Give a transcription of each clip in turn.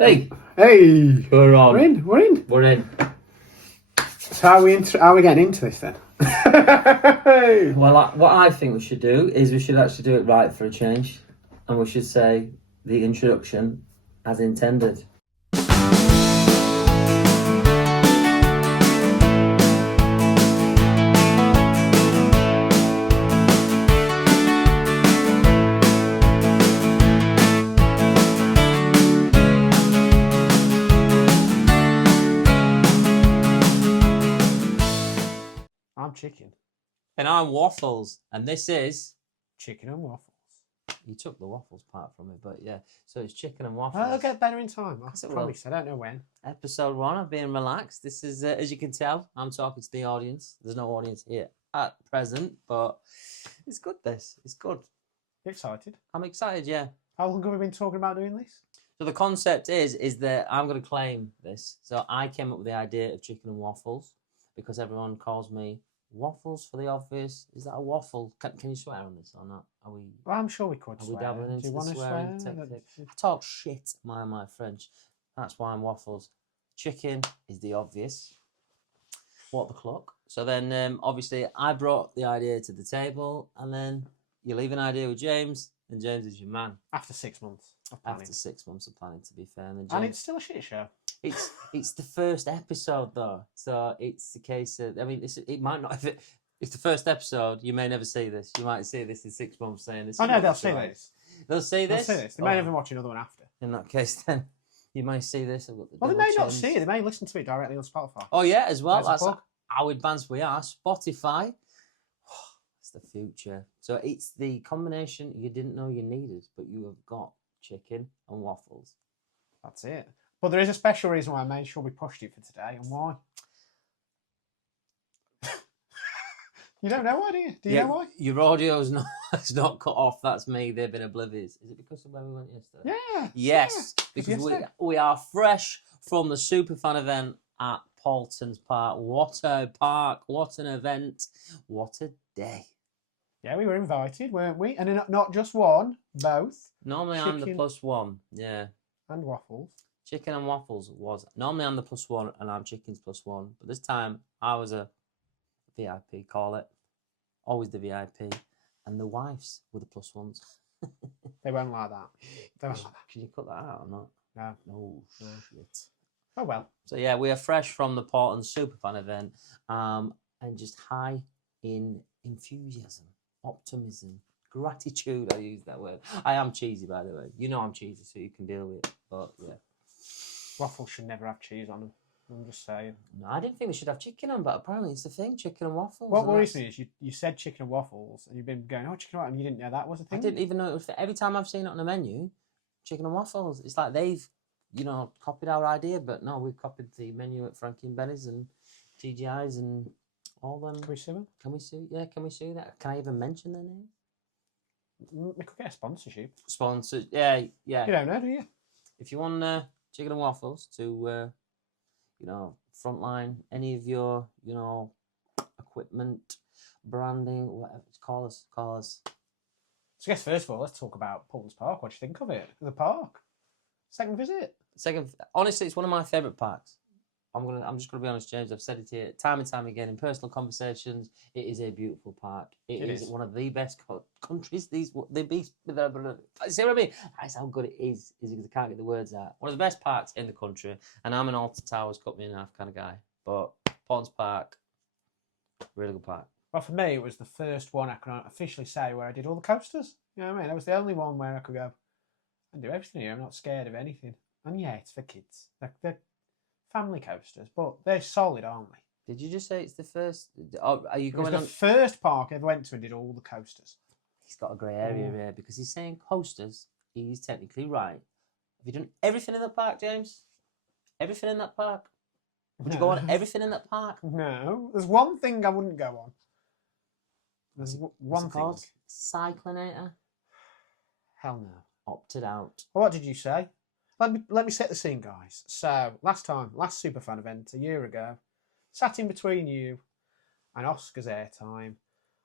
Hey, Hey, we're on. we're in. We're in. So how are we getting into this then? Well, what I think we should do is we should actually do it right for a change, and we should say the introduction as intended. I'm chicken. And I'm Waffles, and this is... Chicken and waffles. You took the waffles part from me, but yeah. So it's chicken and waffles. I'll get better in time. I Yes, it will. promise. I don't know when. Episode 1, I'm being relaxed. This is, as you can tell, I'm talking to the audience. There's no audience here at present, but it's good, this. It's good. You excited? I'm excited, yeah. How long have we been talking about doing this? So the concept is that I'm going to claim this. So I came up with the idea of chicken and waffles because everyone calls me Waffles for the obvious. Is that a waffle? Can you swear on this or not? Are we? Well, I'm sure we could Are swear. we dabbling into Do you the want to swearing swear? technique? I talk shit, my French. That's why I'm Waffles. Chicken is the obvious. What the clock? So then, obviously, I brought the idea to the table, and then you leave an idea with James, and James is your man. After 6 months of planning. After 6 months of planning, to be fair, and then And James, it's still a shit show. it's the first episode though, so it's the case of, I mean, it might not, if it's the first episode, you may never see this. You might see this in 6 months saying this. Oh no, they'll see this. They'll see this. They'll see this. They may even watch another one after. In that case, then you may see this. I've got the Well, they double may not chins. see it. They may listen to it directly on Spotify. Oh yeah, as well. There's a That's plug. how advanced we are. Spotify. It's the future. So it's the combination you didn't know you needed, but you have got chicken and waffles. That's it. But there is a special reason why I made sure we pushed it for today, and why? You don't know why, do you? Do you know why? Your audio's not, it's not cut off. That's me. They've been oblivious. Is it because of where we went yesterday? Yeah. Yes, yeah. because Yesterday. we are fresh from the Super Fan event at Paultons Park. What a park. What an event. What a day. Yeah, we were invited, weren't we? And not just one, both. Normally I'm the Chicken. +1. Yeah. And waffles. Chicken and waffles was. Normally I'm the +1 and I'm chicken's +1. But this time I was a VIP, call it. Always the VIP. And the wives were the +1s. They won't like that. They won't like that. Can you cut that out or not? No. No, shit. Oh well. So yeah, we are fresh from the Paultons Super Fan event, and just high in enthusiasm, optimism, gratitude. I use that word. I am cheesy, by the way. You know I'm cheesy, so you can deal with it. But yeah, Waffles should never have cheese on them. I'm just saying. no, I didn't think they should have chicken on, but apparently it's the thing: chicken and waffles. What and worries that's- me is you said chicken and waffles, and you've been going, oh, chicken and waffles, and you didn't know that was a I thing. didn't even know it was. Every time I've seen it on the menu, chicken and waffles. It's like they've, copied our idea, but no, we've copied the menu at Frankie and Benny's and TGI's and all them. Can we sue them? Can we sue? Yeah, can we sue that? Can I even mention their name? We could get a sponsorship. Sponsors, yeah. You don't know, do you? If you want chicken and waffles to, frontline any of your, equipment, branding, whatever, call us. So I guess first of all, let's talk about Paultons Park. What do you think of it? The park. Second visit. Honestly, it's one of my favourite parks. I'm just gonna be honest, James. I've said it here time and time again in personal conversations. It is a beautiful park. It is one of the best countries. See what I mean? That's how good it is because I can't get the words out. One of the best parks in the country, and I'm an Alton Towers cut me in half kind of guy. But Paultons Park, really good park. Well, for me, it was the first one I can officially say where I did all the coasters. You know what I mean? That was the only one where I could go and do everything here. I'm not scared of anything. And yeah, it's for kids. They're family coasters, but they're solid, aren't they? Did you just say it's the first? Oh, are you It was going the on? first park I ever went to and did all the coasters. He's got a grey area here because he's saying coasters. He's technically right. Have you done everything in the park, James? Everything in that park? Would you go on everything in that park? No. There's one thing I wouldn't go on. There's one What's it thing. called? Cyclinator? Hell no. Opted out. Well, what did you say? Let me set the scene, guys. So, last Super Fan event, a year ago, sat in between you and Oscar's airtime.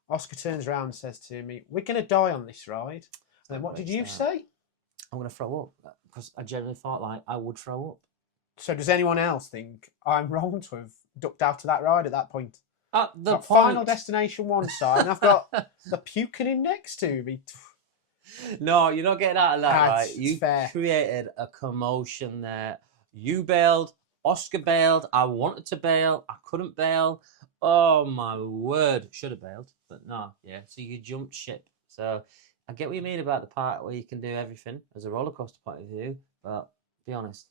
Oscar turns around and says to me, we're going to die on this ride. And then what did you say? I'm going to throw up because I genuinely thought like I would throw up. So does anyone else think I'm wrong to have ducked out of that ride at that point? At the got point... Final Destination one side, and I've got the puking in next to me. No, you're not getting out of that, right? It's You fair. created a commotion there. You bailed. Oscar bailed. I wanted to bail. I couldn't bail. Oh my word! Should have bailed, but no. Yeah. So you jumped ship. So I get what you mean about the part where you can do everything as a roller coaster point of view, but be honest,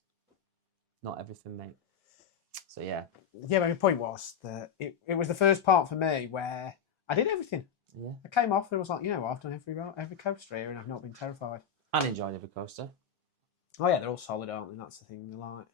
not everything, mate. So yeah. Yeah, but my point was that it was the first part for me where I did everything. Yeah. I came off and was like, I've done every coaster here and I've not been terrified. And enjoyed every coaster. Oh yeah, they're all solid, aren't they? That's the thing they like.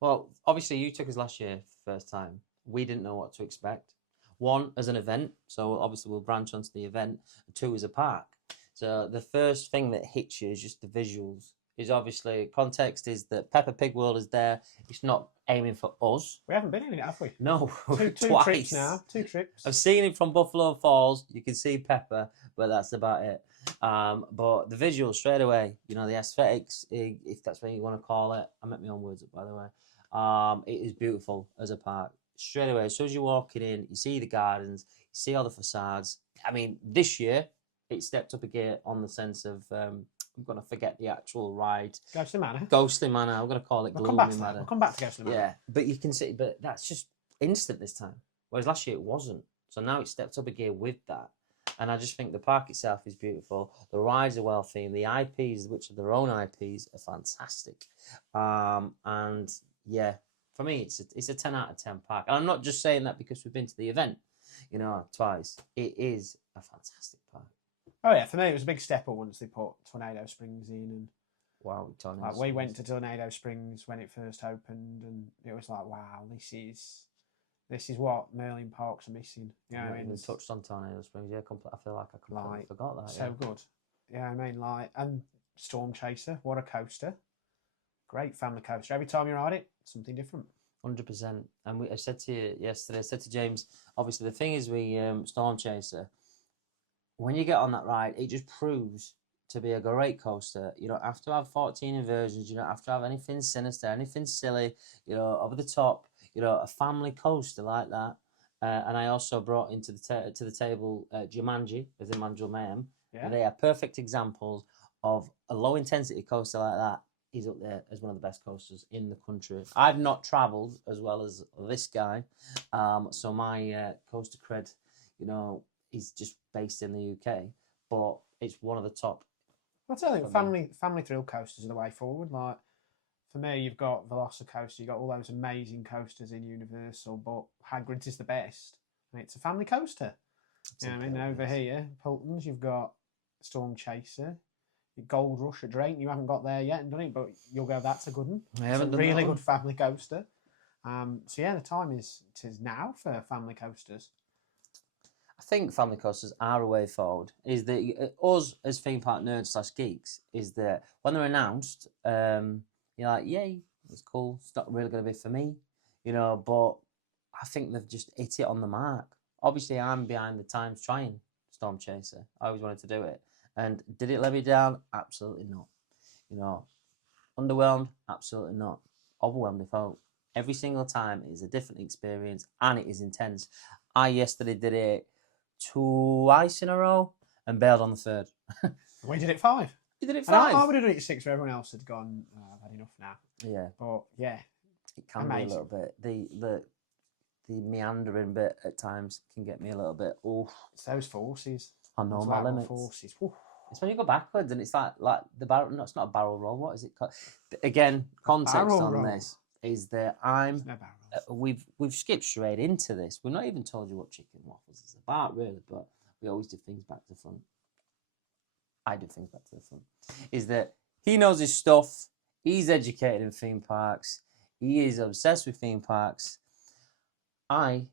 Well, obviously you took us last year first time. We didn't know what to expect. One, as an event, so obviously we'll branch onto the event. Two, as a park. So the first thing that hits you is just the visuals. Is obviously context is that Peppa Pig World is there. It's not aiming for us. We haven't been in it, have we? No, two twice. Trips now. 2 trips. I've seen it from Buffalo Falls. You can see Peppa, but that's about it. But the visuals straight away, the aesthetics, if that's what you want to call it. I make my own words up, by the way. It is beautiful as a park. Straight away, as soon as you're walking in, you see the gardens, you see all the facades. I mean, this year it stepped up a gear on the sense of I'm going to forget the actual ride. Ghostly Manor. Ghostly Manor. I'm going to call it Gloomy Manor. We'll come back to Ghostly Manor. Yeah, but you can see, but that's just instant this time. Whereas last year it wasn't. So now it stepped up a gear with that. And I just think the park itself is beautiful. The rides are well themed. The IPs, which are their own IPs, are fantastic. And yeah, for me, it's a 10 out of 10 park. And I'm not just saying that because we've been to the event, twice. It is a fantastic park. Oh yeah, for me it was a big step up once they put Tornado Springs in, and wow, we went to Tornado Springs when it first opened, and it was like, wow, this is what Merlin Parks are missing. We touched on Tornado Springs. Yeah, I feel like I completely forgot that. So good. Yeah, and Storm Chaser, what a coaster! Great family coaster. Every time you ride it, something different. 100%. And I said to you yesterday, I said to James, obviously the thing is Storm Chaser, when you get on that ride, it just proves to be a great coaster. You don't have to have 14 inversions. You don't have to have anything sinister, anything silly, over the top. A family coaster like that. And I also brought into the table Jumanji, as in Manjul Mayhem. Yeah. They are perfect examples of a low-intensity coaster like that. He's up there as one of the best coasters in the country. I've not travelled as well as this guy. So my coaster cred, is just based in the UK. But it's one of the top. I'll tell you, family thrill coasters are the way forward. Like, for me, you've got Velocicoaster, you've got all those amazing coasters in Universal, but Hagrid's is the best. And it's a family coaster. Over here, Paultons, you've got Storm Chaser. Gold Rush at Drayton, you haven't got there yet and done it, but you'll go, that's a good one. I haven't done really good family coaster. So yeah, the time is now for family coasters. I think family coasters are a way forward. Is that us as theme park nerds / geeks? Is that when they're announced, you're like, yay, it's cool. It's not really going to be for me, But I think they've just hit it on the mark. Obviously, I'm behind the times trying Storm Chaser. I always wanted to do it. And did it let me down? Absolutely not. Underwhelmed? Absolutely not. Overwhelmed, if I every single time it is a different experience and it is intense. I yesterday did it twice in a row and bailed on the third. We did it 5. You did it 5? I would have done it 6 where everyone else had gone, I've had enough now. Yeah. But yeah. It can be a little bit. The meandering bit at times can get me a little bit, It's those forces. I know my limits. Forces. It's when you go backwards and it's like the barrel. No, it's not a barrel roll. What is it called? Again, context on this is that we've skipped straight into this. We've not even told you what chicken waffles is about, really, but we always do things back to front. I do things back to the front. Is that he knows his stuff. He's educated in theme parks. He is obsessed with theme parks. I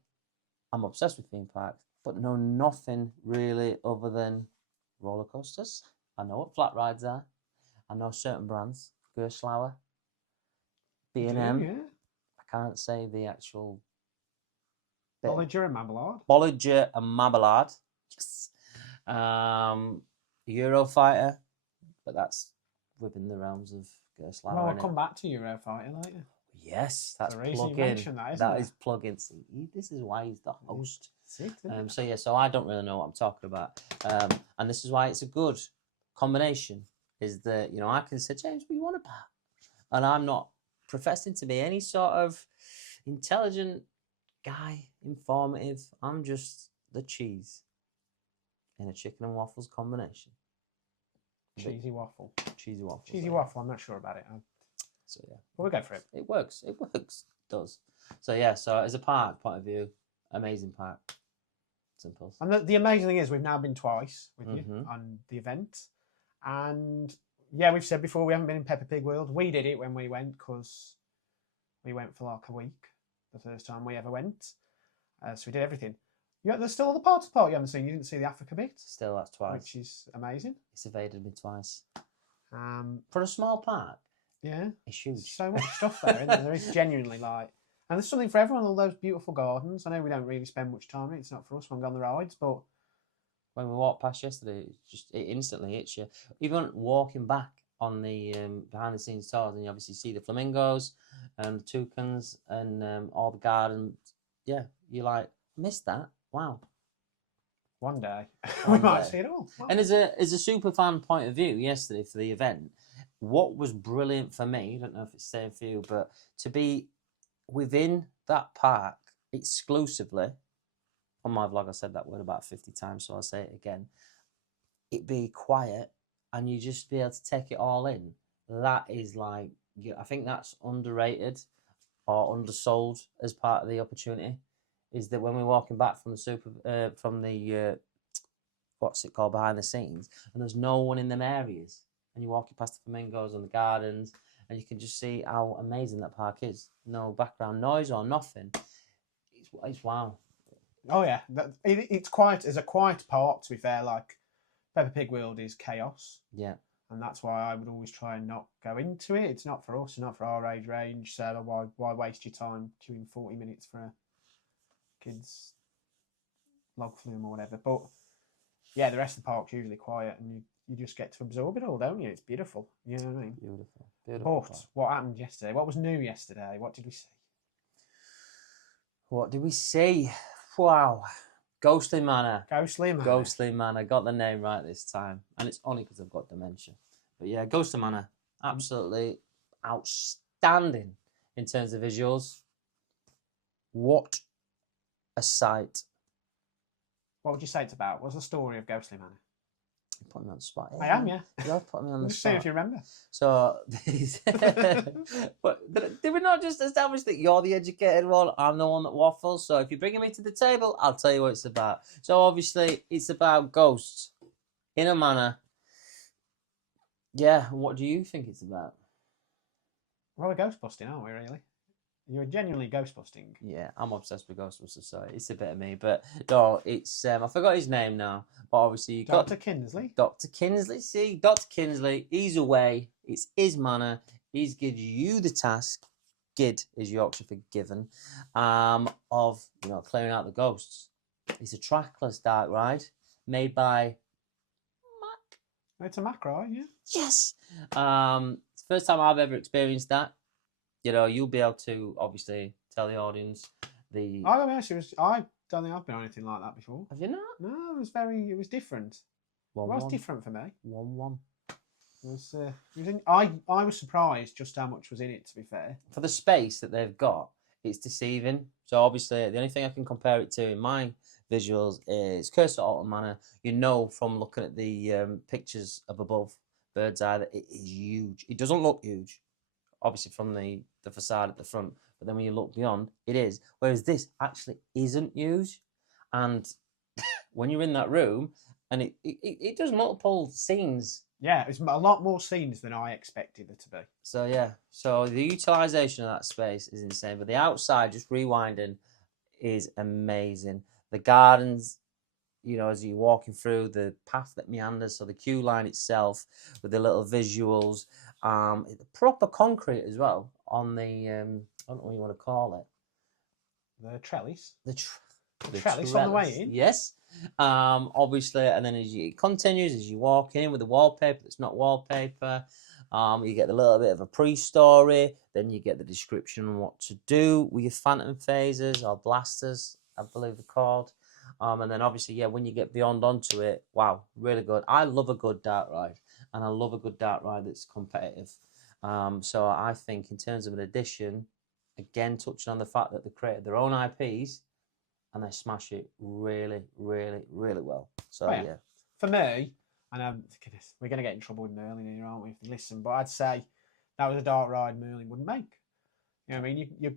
am obsessed with theme parks, but know nothing really other than roller coasters. I know what flat rides are. I know certain brands. Gerstlauer, B&M. Yeah. I can't say the actual bit. Bollinger and Mabillard. Bollinger and Mabillard. Yes. Eurofighter, but that's within the realms of Gerslauer. Well, we'll come back to Eurofighter later. Yes, that's the reason plug you in. mentioned that, isn't That it? is plug in. See, this is why he's the host. It? So yeah, so I don't really know what I'm talking about, and this is why it's a good combination. Is that I can say, James, what you want about, and I'm not professing to be any sort of intelligent guy, informative. I'm just the cheese in a chicken and waffles combination. Cheesy waffle. Cheesy waffle. Cheesy waffle. I'm not sure about it. So yeah, but we'll go for it. It works. It does. So yeah. So as a park point of view, amazing park. Simple. And the amazing thing is we've now been twice with you on the event, and yeah, we've said before we haven't been in Peppa Pig World. We did it when we went because we went for like a week, the first time we ever went. So we did everything. Yeah, there's still other parts of the park you haven't seen. You didn't see the Africa bit. Still, that's twice. Which is amazing. It's evaded me twice. For a small park. Yeah. It's huge. So much stuff there, isn't there? There is genuinely and there's something for everyone, all those beautiful gardens. I know we don't really spend much time in it. It's not for us when we go on the rides, but when we walked past yesterday, it instantly hits you. Even walking back on the behind the scenes tours, and you obviously see the flamingos and the toucans and all the gardens. Yeah, you're like, missed that. Wow. One day we might see it all. Wow. And as a super fan point of view, yesterday for the event, what was brilliant for me, I don't know if it's the same for you, but to be within that park exclusively, on my vlog I said that word about 50 times, so I'll say it again, it be quiet and you just be able to take it all in. That is like, I think that's underrated or undersold as part of the opportunity. Is that when we're walking back from the what's it called, behind the scenes, and there's no one in them areas, and you're walking past the flamingos and the gardens, and you can just see how amazing that park is. No background noise or nothing. It's wow. Oh yeah, it's quiet. It's a quiet park, to be fair. Like Peppa Pig World is chaos. Yeah. And that's why I would always try and not go into it. It's not for us, not for our age range. So why waste your time doing 40 minutes for a kid's log flume or whatever? But yeah, the rest of the park's usually quiet, and you just get to absorb it all, don't you? It's beautiful. You know what I mean? Beautiful. But park. what happened yesterday? What was new yesterday? What did we see? What did we see? Wow. Ghostly Manor. Ghostly Manor. Ghostly Manor. Got the name right this time. And it's only because I've got dementia. But yeah, Ghostly Manor. Absolutely outstanding in terms of visuals. What a sight. What would you say it's about? What's the story of Ghostly Manor? You're putting me on the spot. I am, yeah. You're putting me on the Just spot. see if you remember. So, but did we not just establish that you're the educated one? I'm the one that waffles. So if you're bringing me to the table, I'll tell you what it's about. So obviously, it's about ghosts in a manor. Yeah, what do you think it's about? Well, we're ghost busting, aren't we, really? You're genuinely ghost busting. Yeah, I'm obsessed with Ghostbusters, so it's a bit of me. But no, it's I forgot his name now. But obviously, you got Dr. Kinsley. Dr. Kinsley. See, Dr. Kinsley. He's away. It's his manor. He's given you the task. Gid is Yorkshire for given. Of clearing out the ghosts. It's a trackless dark ride made by Mac. It's a Mac ride, yeah. Yes. It's the first time I've ever experienced that. You'll be able to obviously tell the audience the. I don't think I've been on anything like that before. Have you not? No, it was different. It was different for me. 1-1. I was surprised just how much was in it, to be fair. For the space that they've got, it's deceiving. So obviously, the only thing I can compare it to in my visuals is Curse at Alton Manor. From looking at the pictures of above, bird's eye, that it is huge. It doesn't look huge, obviously from the facade at the front, but then when you look beyond, it is. Whereas this actually isn't huge, and when you're in that room, and it does multiple scenes. Yeah, it's a lot more scenes than I expected it to be. So yeah, so the utilisation of that space is insane, but the outside, just rewinding, is amazing. The gardens, as you're walking through, the path that meanders, so the queue line itself with the little visuals, the proper concrete as well on the, I don't know what you want to call it. The trellis. The trellis on the way in. Yes. Obviously, and then it continues as you walk in with the wallpaper that's not wallpaper. You get a little bit of a pre-story, then you get the description on what to do with your phantom phasers or blasters, I believe they're called. And then obviously, yeah, when you get beyond onto it, wow, really good. I love a good dart ride, and I love a good dart ride that's competitive. So I think in terms of an addition, again, touching on the fact that they created their own IPs and they smash it really, really, really well. So, yeah. For me, and we're going to get in trouble with Merlin here, aren't we, if you listen, but I'd say that was a dart ride Merlin wouldn't make. You know what I mean? You're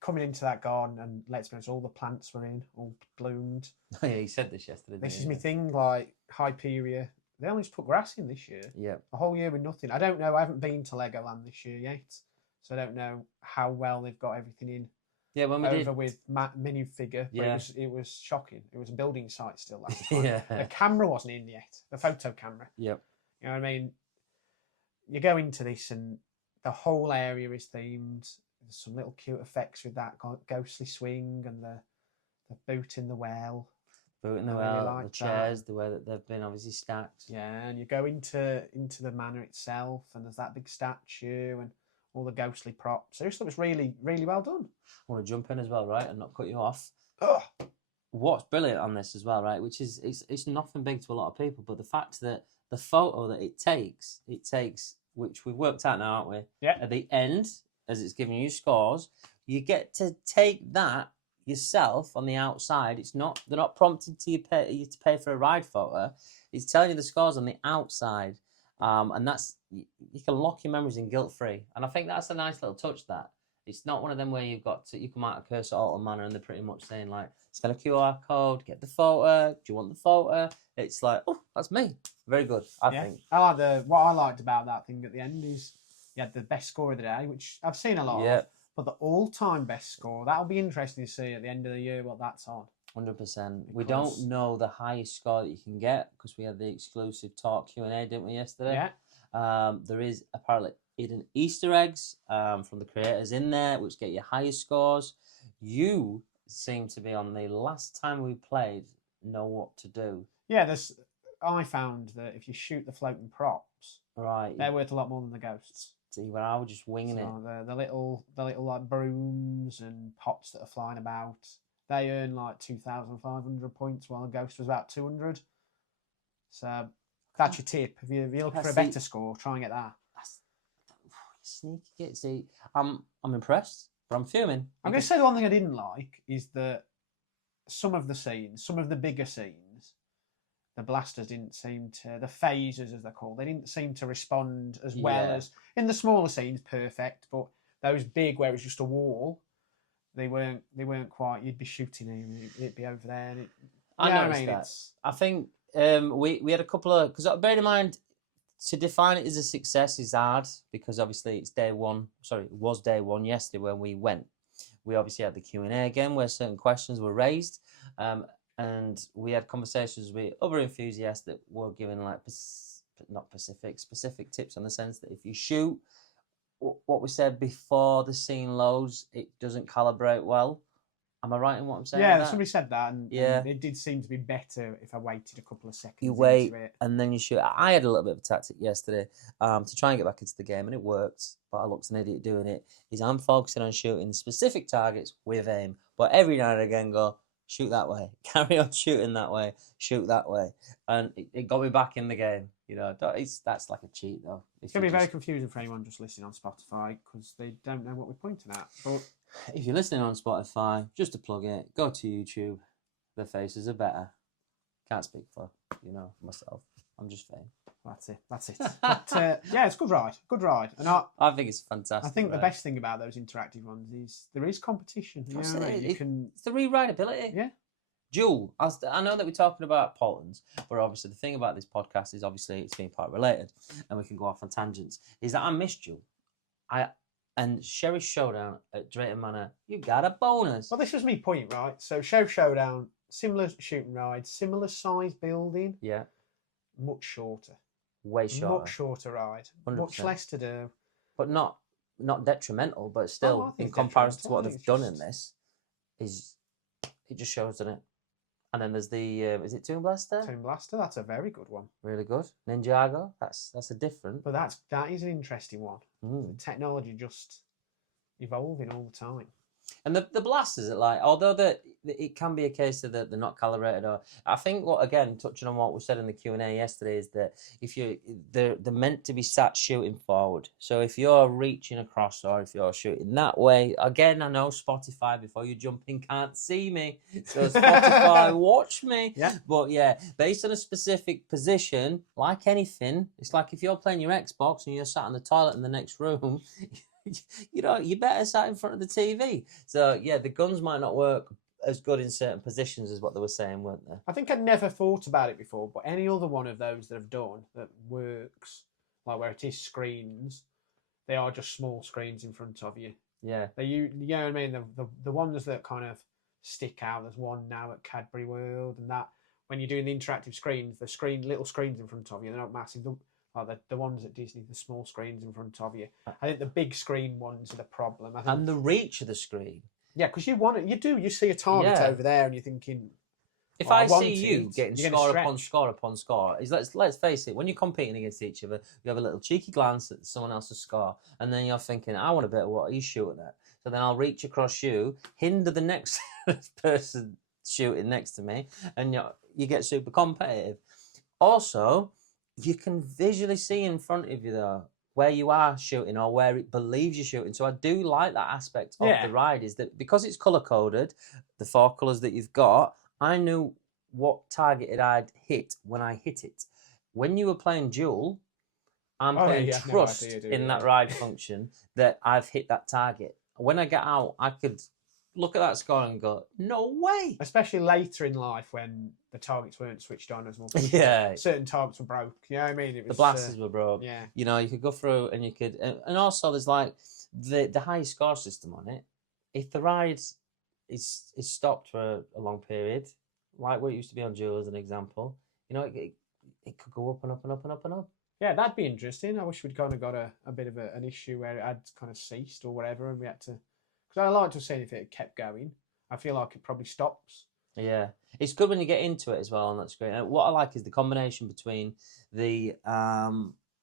coming into that garden and let's be honest, all the plants were in, all bloomed. Oh, yeah, he said this yesterday. This is my thing, like Hyperia. They only just put grass in this year. Yeah. A whole year with nothing. I don't know. I haven't been to Legoland this year yet, so I don't know how well they've got everything in. Yeah, when we did with minifigure, yeah, it was shocking. It was a building site still last time. Yeah. The camera wasn't in yet. The photo camera. Yep. You know what I mean? You go into this and the whole area is themed. There's some little cute effects with that ghostly swing and the boot in the well. Boot in the well, the chairs, the way that they've been obviously stacked. Yeah, and you go into the manor itself, and there's that big statue and all the ghostly props. So I just thought it was really, really well done. I want to jump in as well, right, and not cut you off. Oh. What's brilliant on this as well, right, which is it's nothing big to a lot of people, but the fact that the photo that it takes, which we've worked out now, aren't we? Yeah. At the end, as it's giving you scores, you get to take that yourself on the outside. They're not prompting you to pay for a ride photo. It's telling you the scores on the outside. And that's, you can lock your memories in guilt-free. And I think that's a nice little touch, that. It's not one of them where you come out of Curse at Alton Manor and they're pretty much saying, like, scan a QR code, get the photo, do you want the photo? It's like, oh, that's me. Very good, I think. What I liked about that thing at the end is you had the best score of the day, which I've seen a lot of, but the all-time best score, that'll be interesting to see at the end of the year what that's on. 100%. We don't know the highest score that you can get because we had the exclusive talk Q&A, didn't we, yesterday? Yeah. There is apparently hidden Easter eggs from the creators in there, which get you higher scores. You seem to be, on the last time we played, know what to do. Yeah, I found that if you shoot the floating props, right, they're worth a lot more than the ghosts. See, when I was just winging it. The little like brooms and pops that are flying about, they earn like 2,500 points, while the ghost was about 200. So that's your tip. If you're looking for a better score, try and get that. Sneaky. See, I'm impressed, but I'm fuming. I'm going to say the one thing I didn't like is that some of the bigger scenes, the blasters didn't seem to, the phasers as they're called, they didn't seem to respond as well as in the smaller scenes. Perfect, but those big where it was just a wall, they weren't quite. You'd be shooting here, it'd be over there. And I noticed that. I think we had a couple of, because bear in mind, to define it as a success is hard because obviously it's day one. Sorry, it was day one yesterday when we went. We obviously had the Q&A again where certain questions were raised, and we had conversations with other enthusiasts that were giving like specific tips, on the sense that if you shoot what we said before the scene loads, it doesn't calibrate well. Am I right in what I'm saying? Yeah, somebody said that, and it did seem to be better if I waited a couple of seconds. You wait, and then you shoot. I had a little bit of a tactic yesterday to try and get back into the game, and it worked, but I looked an idiot doing it. I'm focusing on shooting specific targets with aim, but every now and again go, shoot that way, carry on shooting that way, shoot that way. And it got me back in the game. That's like a cheat, though. It's going to be very confusing for anyone just listening on Spotify because they don't know what we're pointing at. But if you're listening on Spotify, just to plug it, go to YouTube. The faces are better. Can't speak for, myself. I'm just fame. That's it. But, yeah, it's a good ride. And I think it's fantastic. I think the best thing about those interactive ones is there is competition. It's the rewritability. Yeah. Jewel, I know that we're talking about Paultons, but obviously the thing about this podcast is obviously it's being part related, and we can go off on tangents, is that I missed Jewel. And Sheriff Showdown at Drayton Manor, you got a bonus. Well, this was me point, right? So Sheriff Showdown, similar shooting ride, similar size building. Yeah. Much shorter. Way shorter. Much shorter ride. 100%. Much less to do. But not detrimental, but still, in comparison to what they've done in this, it just shows, doesn't it? And then there's the is it Toon Blaster? Toon Blaster, that's a very good one. Really good. Ninjago, that's a different. But that is an interesting one. The technology just evolving all the time. And the blasters are like, although it can be a case of that they're not calibrated, or I think again touching on what we said in the Q&A yesterday is that if they're meant to be sat shooting forward. So if you're reaching across or if you're shooting that way, again I know Spotify before you jump in can't see me, so Spotify watch me. Yeah. But yeah, based on a specific position, like anything, it's like if you're playing your Xbox and you're sat in the toilet in the next room. You better sat in front of the TV. So yeah, the guns might not work as good in certain positions as what they were saying, weren't they? I think I'd never thought about it before, but any other one of those that I've done that works, like where it is screens, they are just small screens in front of you. Yeah. You know what I mean? The ones that kind of stick out. There's one now at Cadbury World, and that when you're doing the interactive screens, little screens in front of you, they're not massive. The ones at Disney, the small screens in front of you. I think the big screen ones are the problem. And the reach of the screen. Yeah, because you see a target over there, and you're thinking. If I see you getting score upon score upon score, let's face it, when you're competing against each other, you have a little cheeky glance at someone else's score, and then you're thinking, I want a bit of what he's shooting at. So then I'll reach across you, hinder the next person shooting next to me, and you get super competitive. Also, you can visually see in front of you though where you are shooting or where it believes you're shooting. So I do like that aspect of the ride, is that because it's colour coded, the 4 colours that you've got, I knew what target I'd hit when I hit it. When you were playing Duel, I'm putting trust in that ride function that I've hit that target. When I get out, I could look at that score and go, no way. Especially later in life when the targets weren't switched on as much. Yeah. Certain targets were broke. You know what I mean? The blasters were broke. Yeah. You could go through and you could... And also there's like the high score system on it. If the ride is stopped for a long period, like what it used to be on Duel as an example, it could go up and up and up and up and up. Yeah, that'd be interesting. I wish we'd kind of got a bit of an issue where it had kind of ceased or whatever, and we had to... Because I like to see if it kept going. I feel like it probably stops. Yeah, it's good when you get into it as well on that screen. And what I like is the combination between the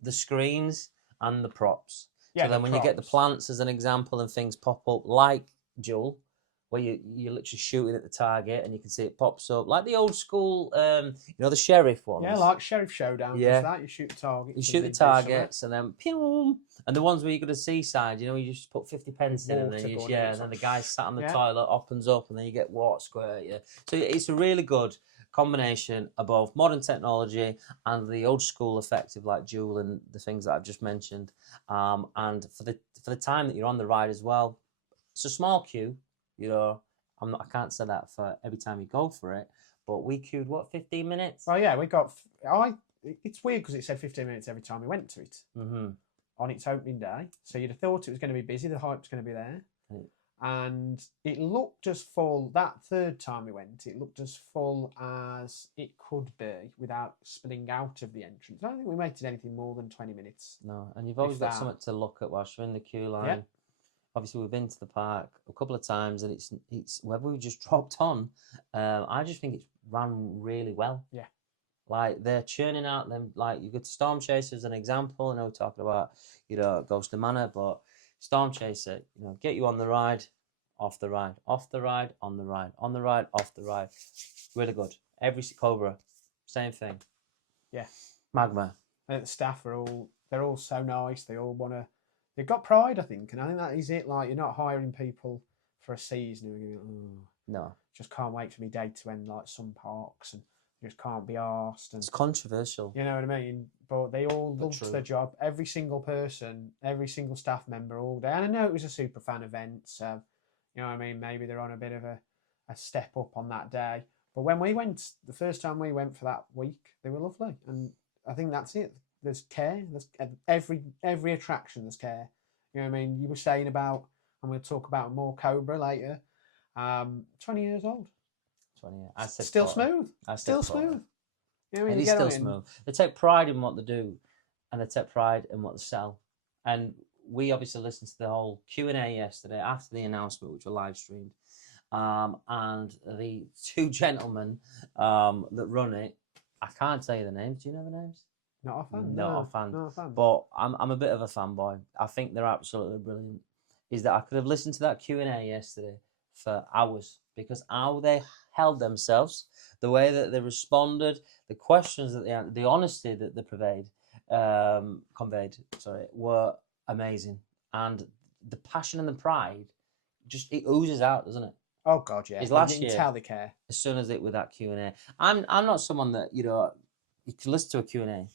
screens and the props. Yeah, so then when you get the plants as an example and things pop up like Duel, where you're literally shooting at the target and you can see it pops up like the old school, the sheriff ones. Yeah, like Sheriff Showdown. Yeah, that you shoot the targets. You shoot the targets and then pew. And the ones where you go to seaside, you just put 50 pence in and then and then the guy sat on the toilet opens up and then you get water squirt at you. So it's a really good combination of both modern technology and the old school effect of like Duel and the things that I've just mentioned. And for the time that you're on the ride as well, it's a small queue. I can't say that for every time you go for it, but we queued 15 minutes? Oh yeah, it's weird because it said 15 minutes every time we went to it on its opening day. So you'd have thought it was going to be busy, the hype's going to be there. And it looked as full, that third time we went, it looked as full as it could be without spilling out of the entrance. I don't think we waited anything more than 20 minutes. No, and you've always got something to look at whilst you're in the queue line. Yeah. Obviously, we've been to the park a couple of times, and it's whether we just dropped on. I just think it's ran really well. Yeah, like they're churning out them. Like you go to Storm Chaser as an example. I know we're talking about Ghost of Manor, but Storm Chaser, get you on the ride, off the ride, off the ride, on the ride, on the ride, off the ride. Really good. Every Cobra, same thing. Yeah, Magma. I think the staff they're all so nice. They all want to. They've got pride, I think, and I think that is it. Like, you're not hiring people for a season who are going, no, just can't wait for me day to end, like some parks, and you just can't be arsed. And it's controversial. You know what I mean? But they all loved their job. Every single person, every single staff member all day. And I know it was a super fan event, so, you know what I mean? Maybe they're on a bit of a step up on that day. But when we went, the first time we went for that week, they were lovely. And I think that's it. There's care. There's every attraction. There's care. You know what I mean? You were saying about, and we'll talk about more Cobra later. 20 years old. 20 years. I said still smooth. Still smooth. You know what I mean? It is still smooth. They take pride in what they do, and they take pride in what they sell. And we obviously listened to the whole Q&A yesterday after the announcement, which were live streamed. and the two gentlemen that run it. I can't tell you the names. Do you know the names? Not a fan. Not a fan. Not a fan. But I'm a bit of a fanboy. I think they're absolutely brilliant. Is that I could have listened to that Q&A yesterday for hours because how they held themselves, the way that they responded, the questions that the honesty that they conveyed, were amazing, and the passion and the pride, just it oozes out, doesn't it? Oh God, yeah. His last you can year, tell they care. as soon as it with that Q&A, I'm not someone that you can listen to a Q&A,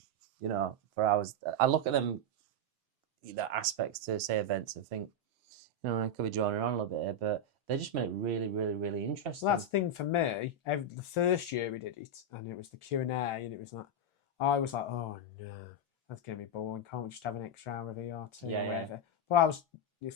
for hours. I look at them, the aspects to say events and think, I could be drawing around a little bit here, but they just made it really, really, really interesting. Well, that's the thing for me. The first year we did it, and it was the Q&A, and it was like, I was like, oh no, that's going to be boring. Can't we just have an extra hour of ERT or whatever? Yeah. But I was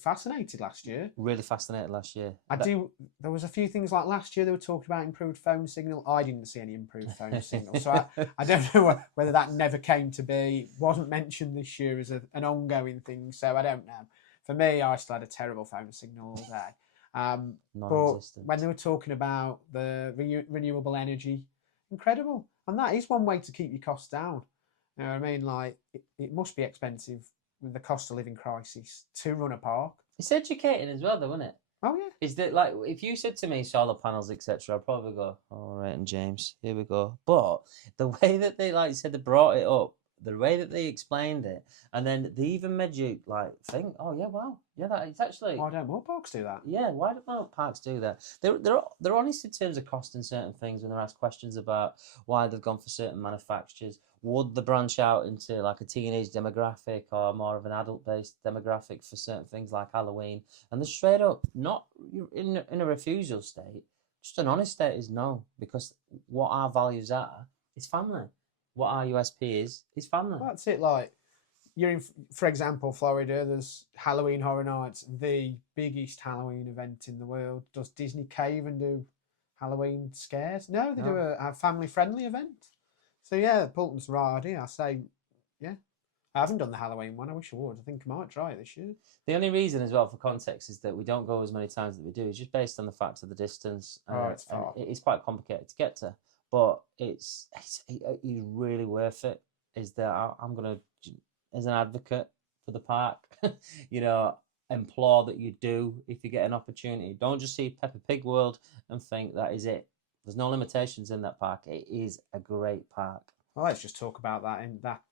fascinated last year. Really fascinated last year. There was a few things like last year they were talking about improved phone signal. I didn't see any improved phone signal. So I don't know whether that never came to be. Wasn't mentioned this year as an ongoing thing. So I don't know. For me, I still had a terrible phone signal all day. But when they were talking about the renewable energy, incredible. And that is one way to keep your costs down. You know what I mean? Like, it must be expensive with the cost of living crisis to run a park. It's educating as well, though, isn't it? Oh, yeah. Is that like, if you said to me solar panels, etc., I'd probably go, all right, and James, here we go. But the way that they, like you said, they brought it up, the way that they explained it, and then they even made you think, oh yeah, wow, yeah, that it's actually. Why don't more parks do that? Yeah, why don't more parks do that? They're honest in terms of costing certain things when they're asked questions about why they've gone for certain manufacturers. Would they branch out into like a teenage demographic or more of an adult-based demographic for certain things like Halloween? And they're straight up not in a refusal state. Just an honest state is no, because what our values are is family. What our USP is family. Well, that's it. Like, you're in, for example, Florida. There's Halloween Horror Nights, the biggest Halloween event in the world. Does Disney Cave and do Halloween scares? No, they do a family-friendly event. So yeah, Paultons are idea. I say, yeah. I haven't done the Halloween one. I wish I would. I think I might try it this year. The only reason as well, for context, is that we don't go as many times as we do. It's just based on the fact of the distance. It's far. It's quite complicated to get to. But it's really worth it. Is that I'm gonna, as an advocate for the park, implore that you do, if you get an opportunity, don't just see Peppa Pig World and think that is it. There's no limitations in that park. It is a great park. Well, let's just talk about that, and that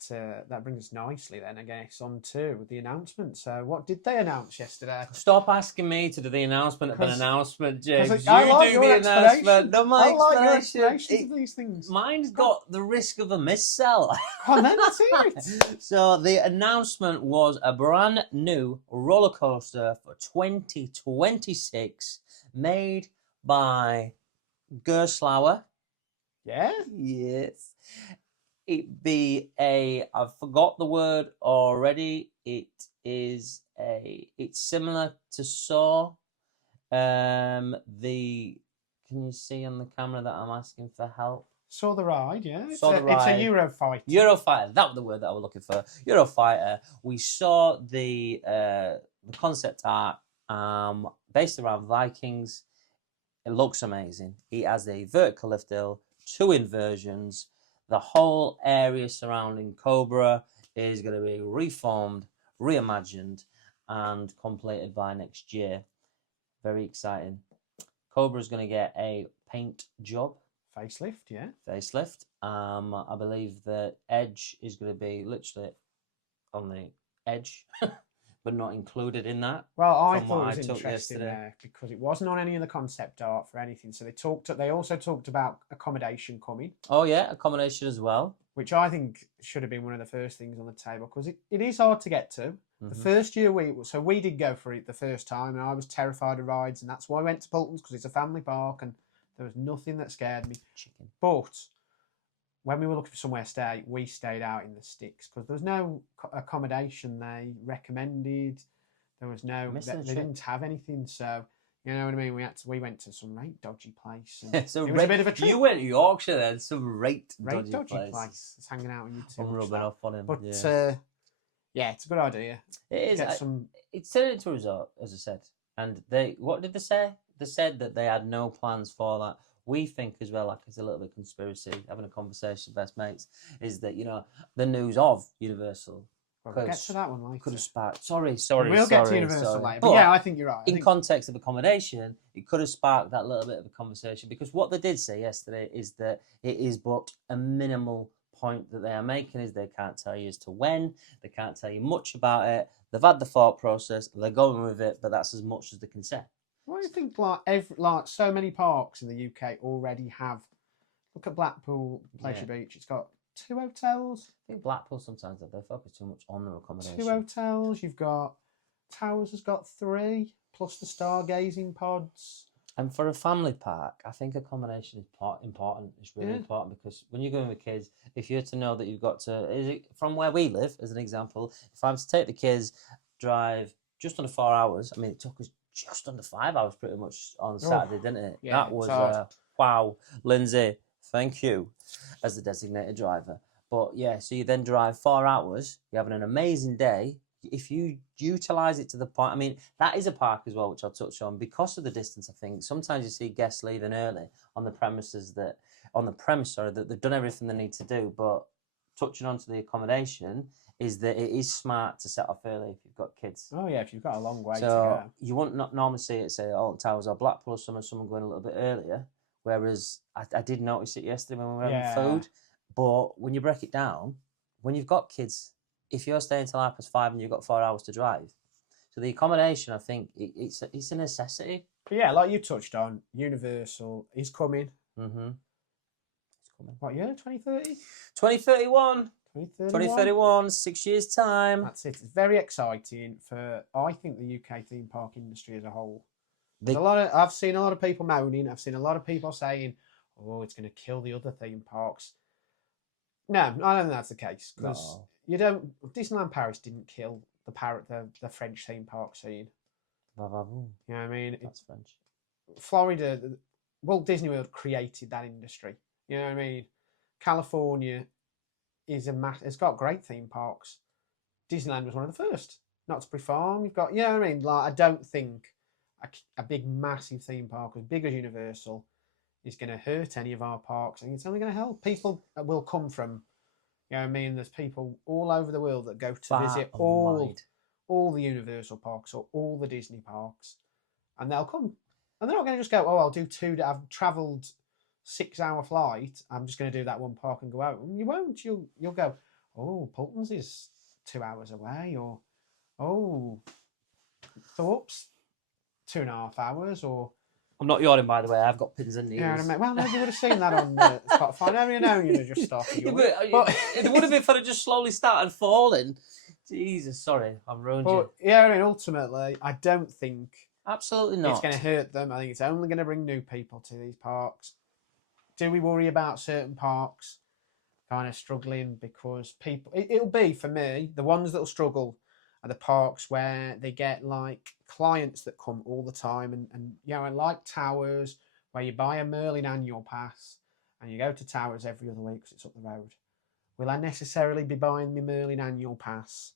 brings us nicely then, I guess, on to the announcement. So, what did they announce yesterday? Stop asking me to do the announcement of an announcement, James. You like do the announcement. No, my explanation of these things. Mine's got the risk of a missell. Come on, then, let's hear it. So, the announcement was a brand new roller coaster for 2026, made by Gerstlauer. Yeah? Yes. It be I forgot the word already. It's similar to Saw. Can you see on the camera that I'm asking for help? Saw the ride, yeah. It's a Eurofighter. Eurofighter, that was the word that I was looking for. Eurofighter. We saw the concept art based around Vikings. It looks amazing. It has a vertical lift hill, 2 inversions. The whole area surrounding Cobra is going to be reformed, reimagined, and completed by next year. Very exciting. Cobra is going to get a paint job. Facelift, yeah. Facelift. I believe that Edge is going to be literally on the edge, but not included in that. Well, I thought it was interesting there because it wasn't on any of the concept art for anything. So they also talked about accommodation coming. Oh yeah, accommodation as well. Which I think should have been one of the first things on the table because it is hard to get to. Mm-hmm. The first year we did go for it the first time, and I was terrified of rides, and that's why I went to Paultons because it's a family park, and there was nothing that scared me. Chicken. But when we were looking for somewhere to stay, we stayed out in the sticks because there was no accommodation they recommended. There was no, they didn't have anything. So, you know what I mean? We went to some right dodgy place. And so it was a bit of a trip. You went to Yorkshire then, some right dodgy place. It's hanging out on YouTube. I'm rubbing off on him. But yeah, it's a good idea. It is. It's turned into a resort, as I said. And what did they say? They said that they had no plans for that. We think as well, like it's a little bit conspiracy, having a conversation with best mates, is that, the news of Universal Well, we'll get to that one later. could have sparked. Sorry. We'll get to Universal later. But I think you're right. In context of accommodation, it could have sparked that little bit of a conversation, because what they did say yesterday is that it is but a minimal point that they are making is they can't tell you as to when, they can't tell you much about it. They've had the thought process, they're going with it, but that's as much as they can say. What do you think? Like so many parks in the UK already have. Look at Blackpool Pleasure Beach. It's got 2 hotels. I think Blackpool sometimes they focus too much on their accommodation. 2 hotels. You've got Towers has got 3 plus the stargazing pods. And for a family park, I think accommodation is important. It's really important, because when you're going with kids, if you're to know that you've got to, from where we live, as an example, if I'm to take the kids, drive just under 4 hours. I mean, it took us just under 5 hours pretty much on Saturday, didn't it? Yeah, that was wow, Lindsay. Thank you, as the designated driver. But yeah, so you then drive 4 hours. You're having an amazing day. If you utilise it to the point, I mean, that is a park as well, which I'll touch on because of the distance. I think sometimes you see guests leaving early on the premise that they've done everything they need to do. But touching on to the accommodation is that it is smart to set off early if you've got kids. Oh yeah, if you've got a long way to So go. you wouldn't not normally see it, say, Alton Towers or Blackpool, someone going a little bit earlier. Whereas I did notice it yesterday when we were having food. But when you break it down, when you've got kids, if you're staying till 5:30 and you've got 4 hours to drive, so the accommodation, I think it's a necessity. But yeah, like you touched on, Universal is coming. Mm-hmm. It's coming. What year? 2030? 2031. 2031, 6 years time. That's it. It's very exciting for, I think, the UK theme park industry as a whole. I've seen a lot of people moaning. I've seen a lot of people saying, "Oh, it's going to kill the other theme parks." No, I don't think that's the case, because Disneyland Paris didn't kill the French theme park scene. You know what I mean? That's French. Florida, Walt Disney World created that industry. You know what I mean? California it's got great theme parks. Disneyland was one of the first. Not to perform. You've got, you know what I mean? Like, I don't think a big, massive theme park as big as Universal is going to hurt any of our parks. I think it's only going to help. People will come from, you know what I mean? There's people all over the world that go to visit all the Universal parks or all the Disney parks, and they'll come. And they're not going to just go, "Oh, I'll do 2 days. I've travelled 6-hour flight. I'm just going to do that one park and go out." And you won't. You'll go, "Oh, Paultons is 2 hours away," or "Oh, Thorpe's 2.5 hours," or I'm not yawning, by the way. I've got pins and needles. Yeah, I mean, well, nobody would have seen that on Spotify. Nobody known you'd have just started. But it would have been if I'd just slowly started falling. Jesus, sorry, I've ruined you. Yeah, I mean, ultimately, I don't think absolutely not. It's going to hurt them. I think it's only going to bring new people to these parks. Do we worry about certain parks kind of struggling because people? It'll be for me the ones that'll struggle are the parks where they get like clients that come all the time and you know, like Towers, where you buy a Merlin annual pass and you go to Towers every other week because it's up the road. Will I necessarily be buying my Merlin annual pass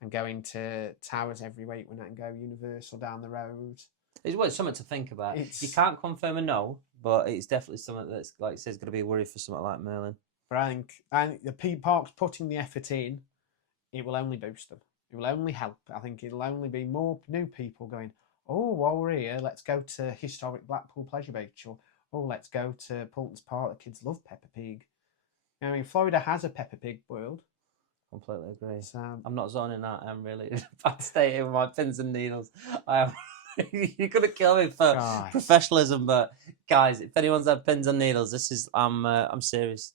and going to Towers every week when I can go Universal down the road? It's something to think about. You can't confirm a no, but it's definitely something that's, like it says, going to be a worry for something like Merlin. But I think the parks putting the effort in, it will only boost them. It will only help. I think it'll only be more new people going, "Oh, while we're here, let's go to historic Blackpool Pleasure Beach," or "Oh, let's go to Paultons Park. The kids love Peppa Pig." I mean, Florida has a Peppa Pig world. Completely agree. So, I'm not zoning out. I'm really bad state here with my pins and needles. I am. You're gonna kill me for professionalism, but guys, if anyone's had pins and needles, this is I'm serious.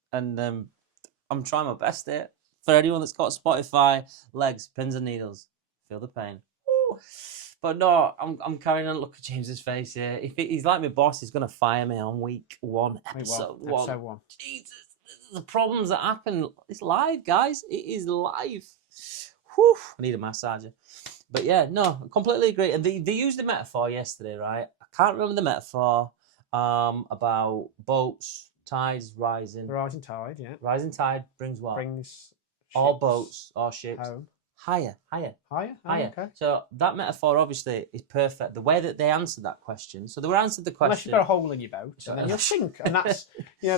I'm trying my best here. For anyone that's got Spotify, legs, pins and needles, feel the pain. Ooh. But no, I'm carrying on. Look at James's face here. If he's like my boss, he's gonna fire me on week 1, episode 1. Episode 1. Jesus, the problems that happen. It's live, guys. It is live. Whew, I need a massager. But yeah, no, I completely agree. And they used the metaphor yesterday, right? I can't remember the metaphor about boats, tides rising. The rising tide, yeah. Rising tide brings what? Brings all boats or ships home. Higher. Higher? Oh, okay. So that metaphor obviously is perfect. The way that they answered that question. So they were answered the question. Unless you've got a hole in your boat, and then you'll sink. And that's,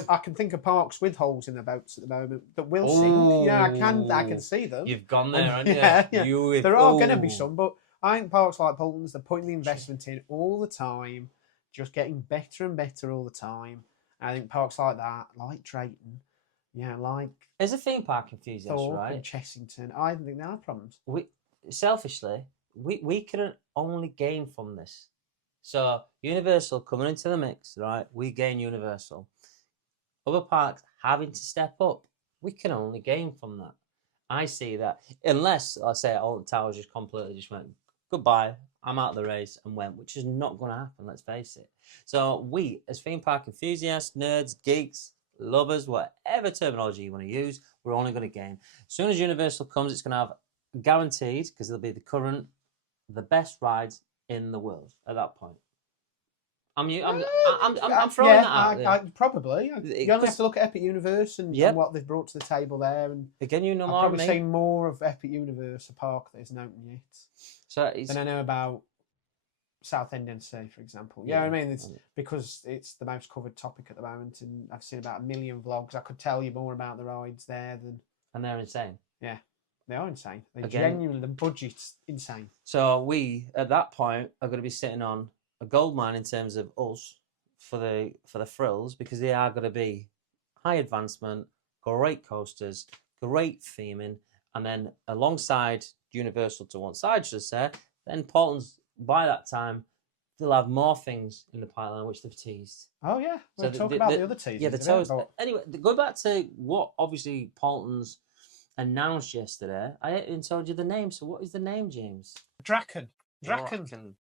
I can think of parks with holes in their boats at the moment that will sink. Yeah, I can see them. You've gone there, haven't you? Yeah. There are going to be some, but I think parks like Paultons, they're putting the investment in all the time, just getting better and better all the time. And I think parks like that, like Drayton, like as a theme park enthusiast, Thorpe right? and Chessington, I don't think there are problems. Selfishly, we can only gain from this. So Universal coming into the mix, right? We gain Universal. Other parks having to step up, we can only gain from that. I see that unless I say Alton Towers just completely just went goodbye, I'm out of the race and went, which is not going to happen. Let's face it. So we, as theme park enthusiasts, nerds, geeks, lovers, whatever terminology you want to use, we're only going to gain. As soon as Universal comes, it's going to have guaranteed, because it'll be the best rides in the world at that point. I'm throwing that out there. Probably. You only have to look at Epic Universe and what they've brought to the table there. And again, I've probably seen more of Epic Universe, a park that isn't open yet, than I know about Southend NC, for example. Yeah, I mean, it's because it's the most covered topic at the moment, and I've seen about 1 million vlogs. I could tell you more about the rides there than. And they're insane. Yeah, they are insane. They genuinely, the budget's insane. So we, at that point, are going to be sitting on a gold mine in terms of us for the thrills, because they are going to be high advancement, great coasters, great theming, and then alongside Universal to one side, should I say, then Paultons, by that time, they'll have more things in the pipeline which they've teased. Oh yeah, we'll talk about the other teasers. Yeah, the toast. Anyway, go back to what obviously Paultons announced yesterday. I haven't told you the name, so what is the name, James? Draken.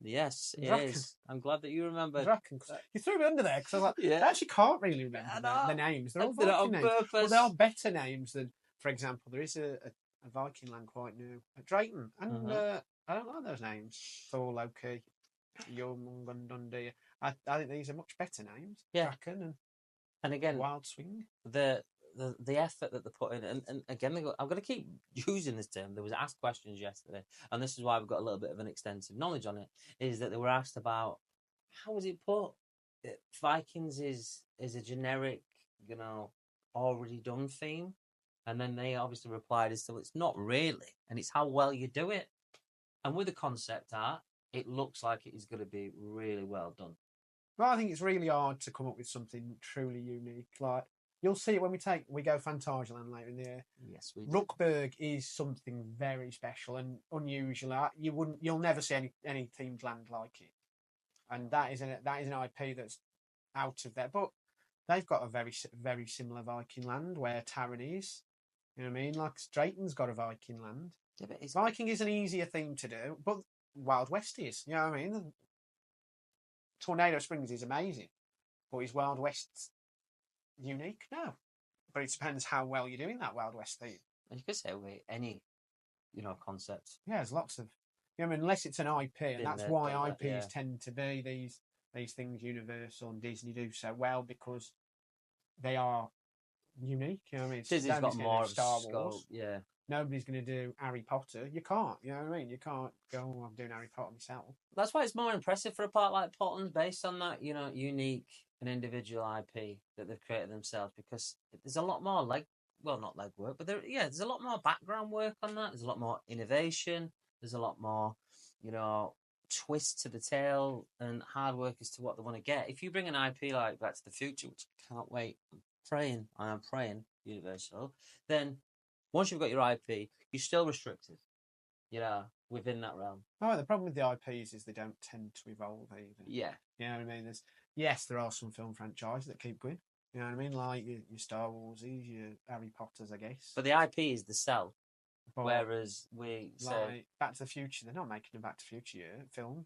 Yes, it is. I'm glad that you remember. Draken. You threw me under there because I was like, I actually can't really remember the names. They're all Viking names. Well, they are better names than, for example, there is a Viking land quite new at Drayton, and I don't like those names. Thor, Loki, Jormungand, Dundee. I think these are much better names. Yeah. Draken and again, Wild Swing. The effort that they put in, and again, I'm going to keep using this term. There was asked questions yesterday, and this is why we've got a little bit of an extensive knowledge on it. Is that they were asked about how was it put? Vikings is a generic, already done theme, and then they obviously replied as to it's not really, and it's how well you do it. And with the concept art, it looks like it is going to be really well done. Well, I think it's really hard to come up with something truly unique. Like, you'll see it when we go Fantasyland later in the year. Yes, we do. Rookburg is something very special and unusual. You'll never see any themed land like it, and that is an IP that's out of there. But they've got a very very similar Viking land where Taran is. You know what I mean? Like Drayton's got a Viking land. Yeah, but Viking is an easier theme to do, but Wild West is. You know what I mean? Tornado Springs is amazing, but is Wild West unique? No, but it depends how well you're doing that Wild West theme. You could say with any, concept. Yeah, there's lots of, unless it's an IP, and that's why IPs tend to be these things. Universal and Disney do so well because they are unique. You know what I mean? Disney's got more of Star Wars. Yeah. Nobody's going to do Harry Potter. You can't. You know what I mean? You can't go, I'm doing Harry Potter myself. That's why it's more impressive for a park like Paultons based on that, unique and individual IP that they've created themselves, because there's a lot more not legwork, but there's a lot more background work on that. There's a lot more innovation. There's a lot more, twist to the tale and hard work as to what they want to get. If you bring an IP like Back to the Future, which I can't wait, I am praying, Universal, then once you've got your IP, you're still restricted, within that realm. Oh, the problem with the IPs is they don't tend to evolve either. Yeah. You know what I mean? There are some film franchises that keep going. You know what I mean? Like your Star Wars, your Harry Potters, I guess. But the IP is the sell. But whereas we say Back to the Future, they're not making a Back to the Future film.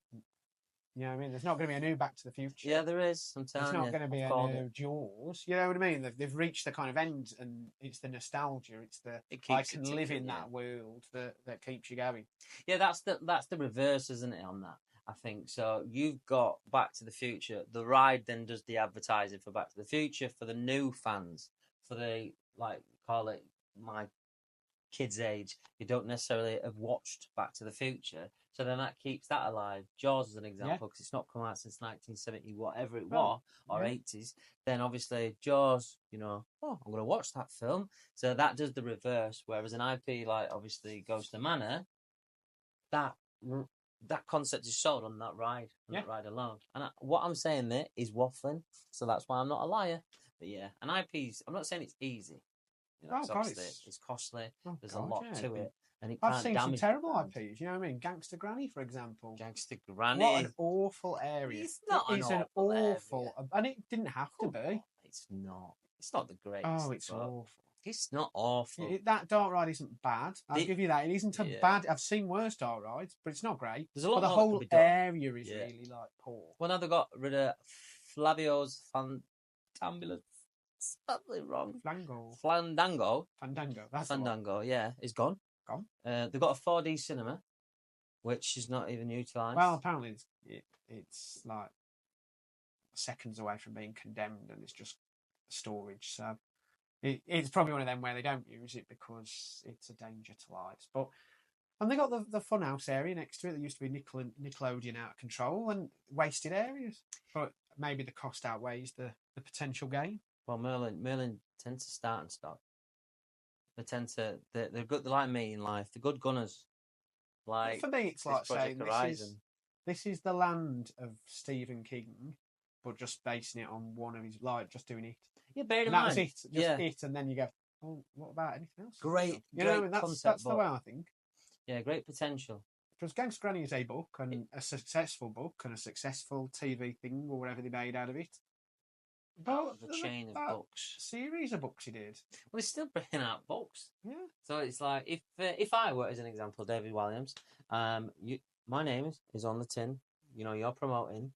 You know what I mean? There's not going to be a new Back to the Future. Yeah, there is. I'm telling you. There's not going to be a new Jaws. You know what I mean? They've reached the kind of end, and it's the nostalgia. It's I can live in that world that keeps you going. Yeah, that's the reverse, isn't it? On that, I think so. You've got Back to the Future. The ride then does the advertising for Back to the Future for the new fans, for the call it my kids' age, you don't necessarily have watched Back to the Future. So then that keeps that alive. Jaws is an example because it's not come out since 1970, whatever it was, or 80s. Then obviously Jaws, I'm going to watch that film. So that does the reverse. Whereas an IP like obviously Ghost of Manor, that concept is sold on that ride, that ride alone. And what I'm saying there is waffling. So that's why I'm not a liar. But yeah, an IP's, I'm not saying it's easy. Obviously it's costly. There's a lot to it. And I've seen some terrible IPs, you know what I mean? Gangster Granny, for example. Gangster Granny. What an awful area. It's not an awful area. And it didn't have to be. It's not. It's not the greatest. Oh, it's awful. It's not awful. That dark ride isn't bad. I'll give you that. It isn't a bad... I've seen worse dark rides, but it's not great. There's a lot. But the whole area is really, like, poor. Well, now they've got rid of Flavio's Fantabulous... Spelled wrong. Fandango. That's Fandango, yeah. It's gone. They've got a 4D cinema, which is not even utilised. Well, apparently it's like seconds away from being condemned, and it's just storage. So it's probably one of them where they don't use it because it's a danger to lives. And they got the funhouse area next to it. There used to be Nickelodeon out of control and wasted areas. But maybe the cost outweighs the potential gain. Well, Merlin tends to start and stop. They tend to. They're good. They're like me in life. They're good gunners. Like for me, it's like saying this is the land of Stephen King, but just basing it on one of his just doing it. Yeah, bear in mind. That was it. It, and then you go, oh, what about anything else? Great. That's the way I think. Yeah, great potential. Because Gangster Granny is a book and a successful book and a successful TV thing or whatever they made out of it. But the chain of books, series of books he did. Well, he's still bringing out books. Yeah. So it's like if I were, as an example, David Williams, my name is on the tin. You're promoting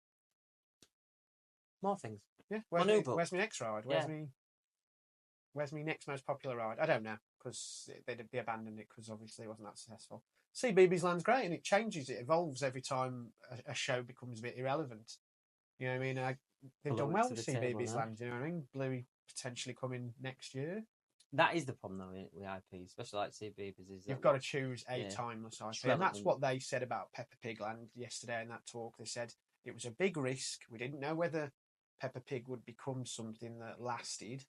more things. Yeah. Where's my next ride? Where's my next most popular ride? I don't know because they abandoned it because obviously it wasn't that successful. CBeebies Land's great and it changes, it evolves every time a show becomes a bit irrelevant. You know what I mean? They've done well with CBeebies Land, you know what I mean? Bluey potentially coming next year. That is the problem though with IP, especially like CBeebies. You've got to choose a timeless IP, and that's what they said about Peppa Pig Land yesterday in that talk. They said it was a big risk. We didn't know whether Peppa Pig would become something that lasted.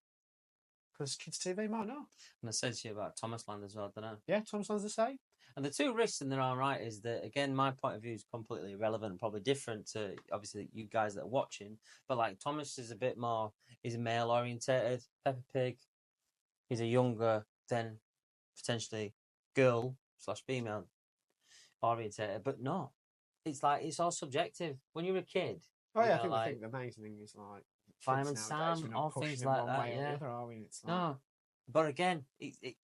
Because kids' TV might not. And I said to you about Thomas Land as well, don't I? Yeah, Thomas Land's the same. And the two risks in their own right is that, again, my point of view is completely irrelevant, probably different to, obviously, you guys that are watching. But, like, Thomas is a bit more, he's male-orientated. Peppa Pig, he's a younger, then potentially girl/female orientated. But no, it's like, it's all subjective. When you're a kid. Oh, yeah, I think the amazing thing is, like, Fireman Sam, all things like that, yeah. No, but again,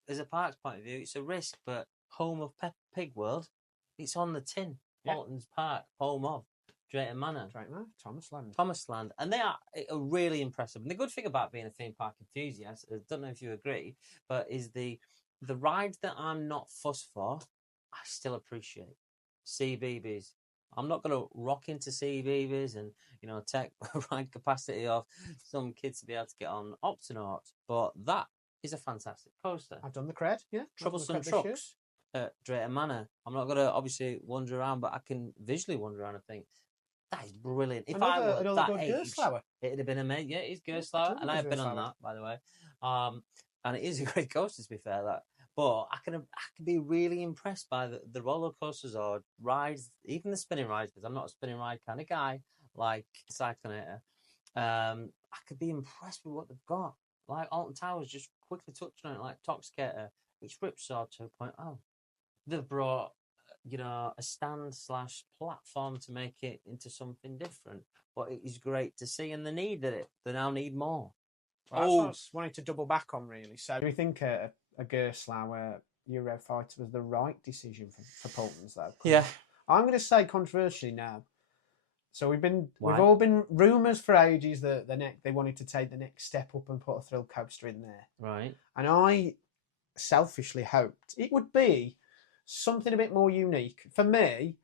as a park's point of view, it's a risk, but home of Peppa Pig World, it's on the tin. Paultons Park, home of Drayton Manor. Thomas Land. And they are really impressive. And the good thing about being a theme park enthusiast, I don't know if you agree, but is the rides that I'm not fussed for, I still appreciate. CBeebies. I'm not going to rock into CBeebies and, take ride capacity of some kids to be able to get on Octonauts, but that is a fantastic coaster. I've done the Cred, yeah. Troublesome Trucks at Drayton Manor. I'm not going to obviously wander around, but I can visually wander around and think, that is brilliant. If I were that age, it'd have been amazing. Yeah, it is Gerstlauer, and I have been on that, by the way. And it is a great coaster, to be fair, that. But I can be really impressed by the roller coasters or rides, even the spinning rides, because I'm not a spinning ride kind of guy, like Cyclonator. I could be impressed with what they've got. Like Alton Towers, just quickly touched on it, like Toxicator, which Ripsaw 2.0. They've brought, a stand/platform to make it into something different. But it is great to see, and they needed it. They now need more. Well, that's what I was wanting to double back on, really. So do we think a Gerstlauer Eurofighter was the right decision for Paultons, though? Yeah. I'm going to say controversially now. So we've all been rumours for ages that they wanted to take the next step up and put a thrill coaster in there. Right. And I selfishly hoped it would be something a bit more unique. For me,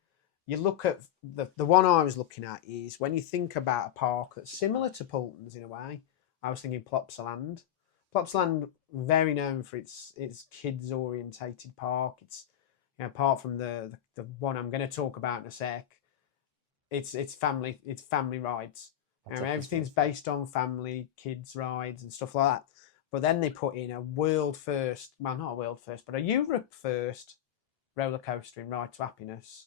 you look at the one I was looking at is when you think about a park that's similar to Paultons in a way, I was thinking Plopsaland. Plopsaland, very known for its kids orientated park. It's, you know, apart from the one I'm going to talk about in a sec, it's family rides. You know, everything's based on family kids rides and stuff like that. But then they put in a world first, well, not a world first, but a Europe first roller coaster in Ride to Happiness,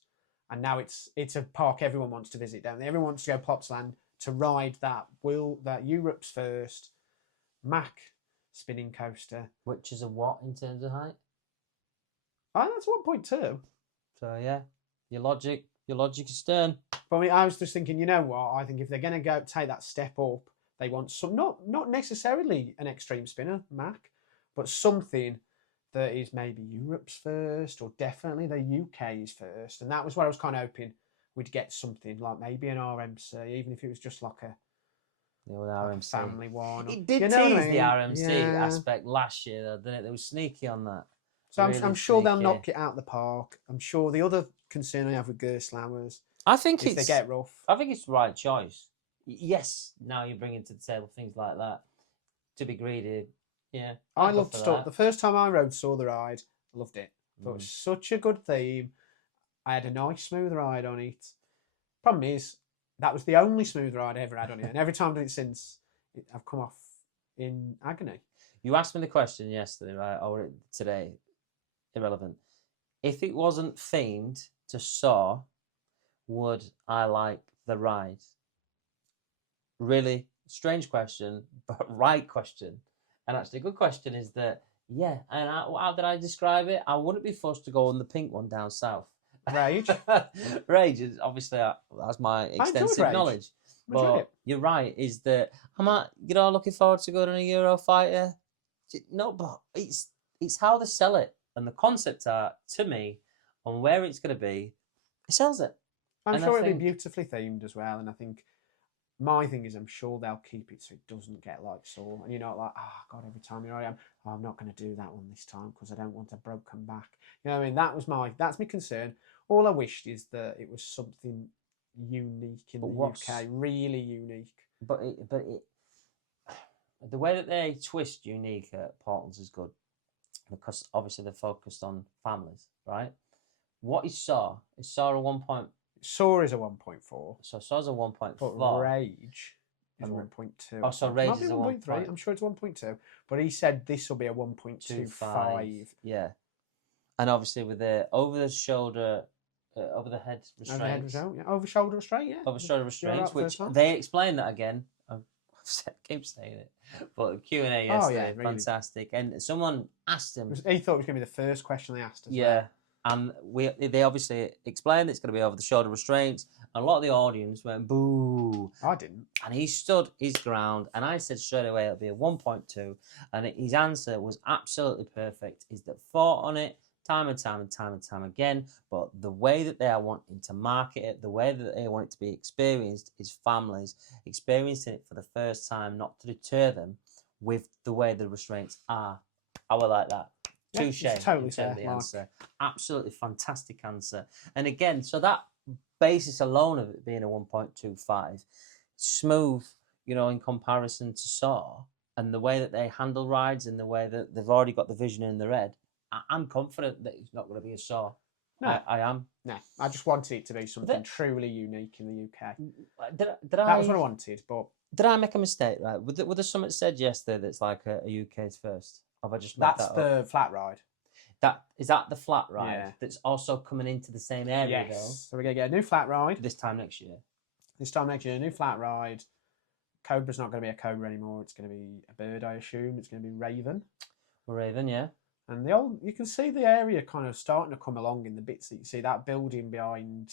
and now it's a park everyone wants to visit, don't they? Everyone wants to go Plopsaland to ride that Europe's first Mack spinning coaster, which is a what in terms of height? Oh, that's 1.2. So yeah, your logic is stern. But I mean, I was just thinking, you know what? I think if they're going to take that step up, they want some, not necessarily an extreme spinner, Mack, but something that is maybe Europe's first, or definitely the UK's first. And that was what I was kind of hoping we'd get, something like maybe an RMC, even if it was just like a RMC family one. It did tease the RMC aspect last year, though, didn't it? They were sneaky on that. So really I'm sure they'll knock it out of the park. I'm sure the other concern I have with Gerslauers, I think if they get rough, I think it's the right choice. Yes, now you bring into the table things like that to be greedy. Yeah, I loved stuff. The first time I saw the ride, I loved it. It was such a good theme. I had a nice smooth ride on it. Problem is, that was the only smooth ride I ever had on it, and every time I've done it since, I've come off in agony. You asked me the question yesterday, right, or today, irrelevant. If it wasn't themed to Saw, would I like the ride? Really strange question, but right question. And actually, a good question is that, yeah, and how did I describe it? I wouldn't be forced to go on the pink one down south. Rage? Rage is obviously, that's my extensive knowledge. But you're right, is that I'm looking forward to going on a Eurofighter. No, but it's how they sell it and the concept art, to me, on where it's going to be, it sells it. I'm sure it'll be beautifully themed as well, and I think my thing is I'm sure they'll keep it so it doesn't get like Saw, and you're not like, oh God, every time here I am, I'm not going to do that one this time because I don't want a broken back. You know what I mean? That's my concern. All I wished is that it was something unique in the UK, really unique. But the way that they twist unique at Paultons is good, because obviously they're focused on families, right? What is Saw? Is Saw a 1 point? Saw is a 1.4. So Saw's a 1.4. But Rage is 1.2. Oh, so Rage is a 1.3. I'm sure it's 1.2. But he said this will be a 1.25. Yeah. And obviously with the over the shoulder, over the head restraints. Over shoulder restraint, yeah. Over shoulder restraints, which they explained that again. I keep saying it. But Q&A yesterday, really fantastic. And someone asked him. He thought it was going to be the first question they asked us. Yeah. And they obviously explained it's going to be over the shoulder restraints. And a lot of the audience went, boo. I didn't. And he stood his ground. And I said straight away it'll be a 1.2. And his answer was absolutely perfect. Is that fought on it time and time again. But the way that they are wanting to market it, the way that they want it to be experienced is families experiencing it for the first time, not to deter them with the way the restraints are. I would like that. Touche. Totally fair, the answer. Absolutely fantastic answer. And again, so that basis alone of it being a 1.25, smooth, in comparison to Saw, and the way that they handle rides and the way that they've already got the vision in their head, I'm confident that it's not going to be a Saw. No, I am. No, I just wanted it to be something truly unique in the UK. That was what I wanted, but did I make a mistake? Right? Would the summit said yesterday that's like a UK's first? Have I just made that's that the up? flat ride. Is that the flat ride that's also coming into the same area? Though? So we're gonna get a new flat ride this time next year. A new flat ride. Cobra's not going to be a Cobra anymore. It's going to be a bird, I assume. It's going to be Raven. Raven, yeah. And you can see the area kind of starting to come along in the bits that you see that building behind.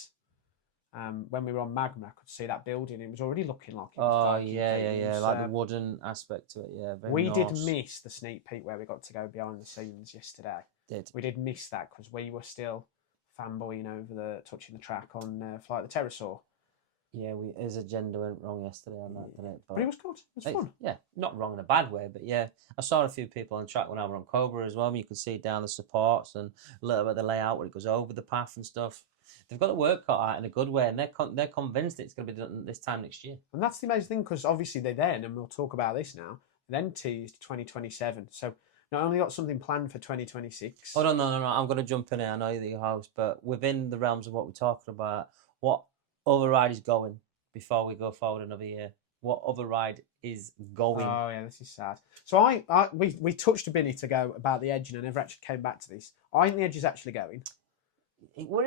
When we were on Magma, I could see that building. It was already looking like it was yeah. Like the wooden aspect to it, yeah. We did miss the sneak peek where we got to go behind the scenes yesterday. We did miss that because we were still fanboying over touching the track on Flight of the Pterosaur. Yeah, his agenda went wrong yesterday on that, didn't it? But it was good. It was fun. Yeah, not wrong in a bad way, but yeah. I saw a few people on track when I was on Cobra as well. You could see down the supports and a little bit of the layout where it goes over the path and stuff. They've got the work cut out in a good way, and they're convinced it's going to be done this time next year. And that's the amazing thing, because obviously and we'll talk about this now, then teased 2027. So not only got something planned for 2026. Oh, no. I'm going to jump in here. I know you're the host, but within the realms of what we're talking about, what other ride is going before we go forward another year? What other ride is going? Oh yeah, this is sad. So we touched a minute ago about the Edge, and I never actually came back to this. I think the Edge is actually going. They were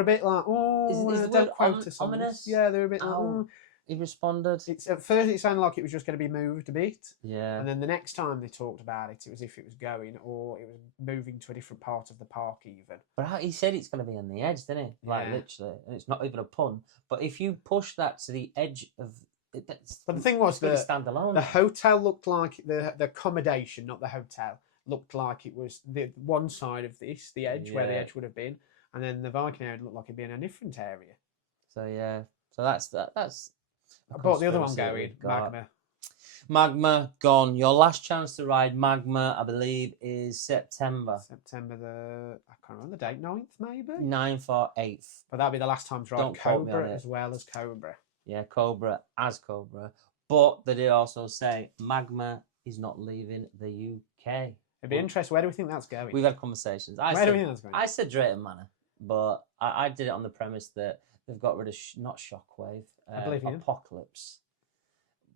a bit like, don't quote us on this. Yeah, they were a bit like, He responded. At first it sounded like it was just going to be moved a bit. Yeah. And then the next time they talked about it, it was if it was going or it was moving to a different part of the park even. But he said it's going to be on the edge, didn't he? Like, literally. And it's not even a pun. But if you push that to the edge of... But the thing was that standalone. The hotel looked like... The accommodation, not the hotel, looked like it was the one side of this, the edge, where the edge would have been. And then the Viking area looked like it'd be in a different area. So, yeah. So that's... I bought the other one going, Magma. Magma, gone. Your last chance to ride Magma, I believe, is September. I can't remember the date, 9th maybe? 9th or 8th. But that'll be the last time to ride Cobra as well as Cobra. Yeah, Cobra as Cobra. But they did also say Magma is not leaving the UK. It'd be interesting. Where do we think that's going? We've had conversations. Where do we think that's going? I said Drayton Manor, but I did it on the premise that they've got rid of, not Shockwave, Apocalypse.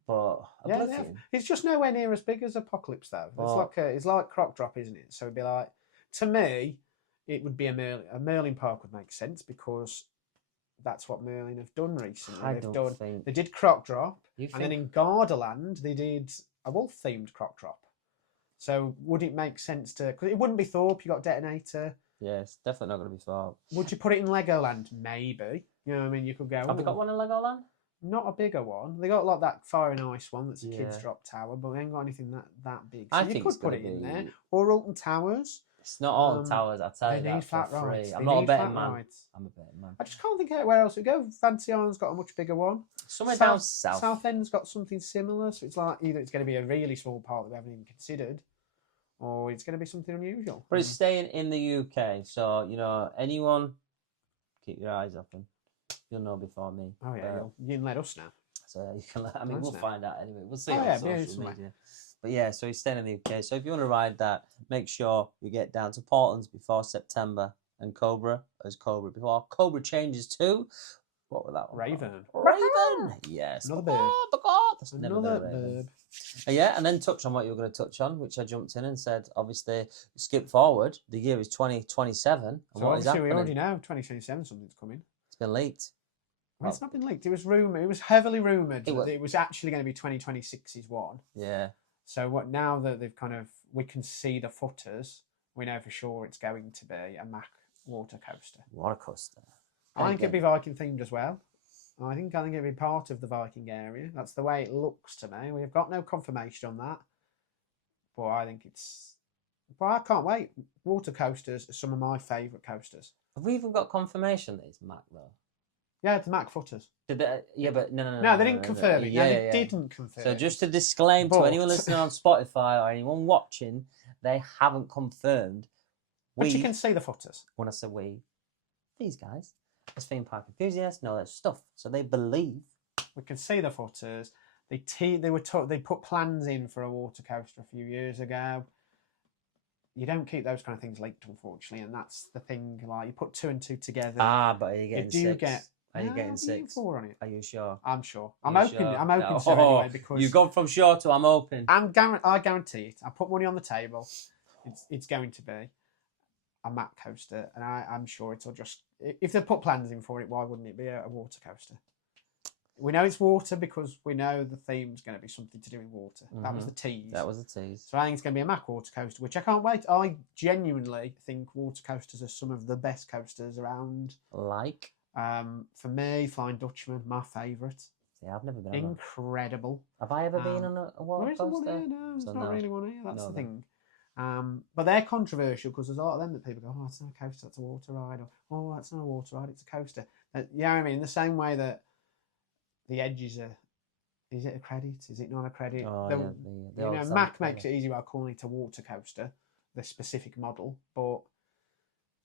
But Oblivion. It's just nowhere near as big as Apocalypse, though. It's like Croc Drop, isn't it? So it'd be like, to me, it would be a Merlin Park would make sense because that's what Merlin have done recently. They did Croc Drop, and then in Gardaland they did a wolf-themed Croc Drop. So would it make sense to? Because it wouldn't be Thorpe. You got Detonator. Yeah, it's definitely not going to be Thorpe. Would you put it in Legoland? Maybe. You know what I mean? You could go. Have they got one in Legoland? Not a bigger one. They got like that Fire and Ice one that's a kids drop tower, but they ain't got anything that big. So you could put it in there. Or Alton Towers. It's not Alton Towers, I tell you that for free. I'm not a betting man. I'm a betting man. I just can't think of where else we go. Fancy Island's got a much bigger one. Somewhere down south. Southend's got something similar, so it's like either it's going to be a really small part that we haven't even considered, or it's going to be something unusual. But it's staying in the UK, so, you know, anyone, keep your eyes open. You'll know before me. Oh, yeah, you can let us know. So you can we'll find out anyway. We'll see on social media. But yeah, so he's staying in the UK. So if you want to ride that, make sure you get down to Paultons before September. And Cobra as Cobra before. Cobra changes to, what was that one? Raven! Yes. Another bird. That's another bird. Yeah, and then touch on what you were going to touch on, which I jumped in and said, obviously, skip forward. The year is 2027. And so what is happening? We already know 2027 something's coming. It's been leaked. Well, it's not been leaked. It was rumoured. It was heavily rumoured that it was actually going to be 2026's one. Yeah. So what now that they've we can see the footers, we know for sure it's going to be a Mack water coaster. Water coaster. I think it'd be Viking themed as well. I think it'd be part of the Viking area. That's the way it looks to me. We've got no confirmation on that, but I think it's. But I can't wait. Water coasters are some of my favourite coasters. Have we even got confirmation that it's Mack though? Yeah, it's Mack footers. Did they, yeah, but no. No, they didn't confirm it. No, they didn't confirm it. So just to disclaim to anyone listening on Spotify or anyone watching, they haven't confirmed. But you can see the footers. When I say we, these guys, as theme park enthusiasts, know their stuff, so they believe. We can see the footers. They put plans in for a water coaster a few years ago. You don't keep those kind of things leaked, unfortunately, and that's the thing. Like you put 2 and 2 together. But are you getting 6? Are you getting 6? 4 on it. Are you sure? I'm sure. I'm open to it anyway because you've gone from sure to I'm open. I guarantee it. I put money on the table. It's going to be a Mack coaster, and I'm sure it'll just. If they put plans in for it, why wouldn't it be a water coaster? We know it's water because we know the theme's going to be something to do with water. Mm-hmm. That was the tease. So I think it's going to be a Mack water coaster, which I can't wait. I genuinely think water coasters are some of the best coasters around. Like? For me, Flying Dutchman, my favourite. Yeah, I've never been incredible. Have I ever been on a water coaster? No, it's not really one here. That's the thing. But they're controversial because there's a lot of them that people go, oh, it's not a coaster, that's a water ride. Or, oh, that's not a water ride, it's a coaster. Yeah, I mean, the same way that the Edge is it a credit? Is it not a credit? Oh, Mack makes it easy by calling it a water coaster, the specific model. But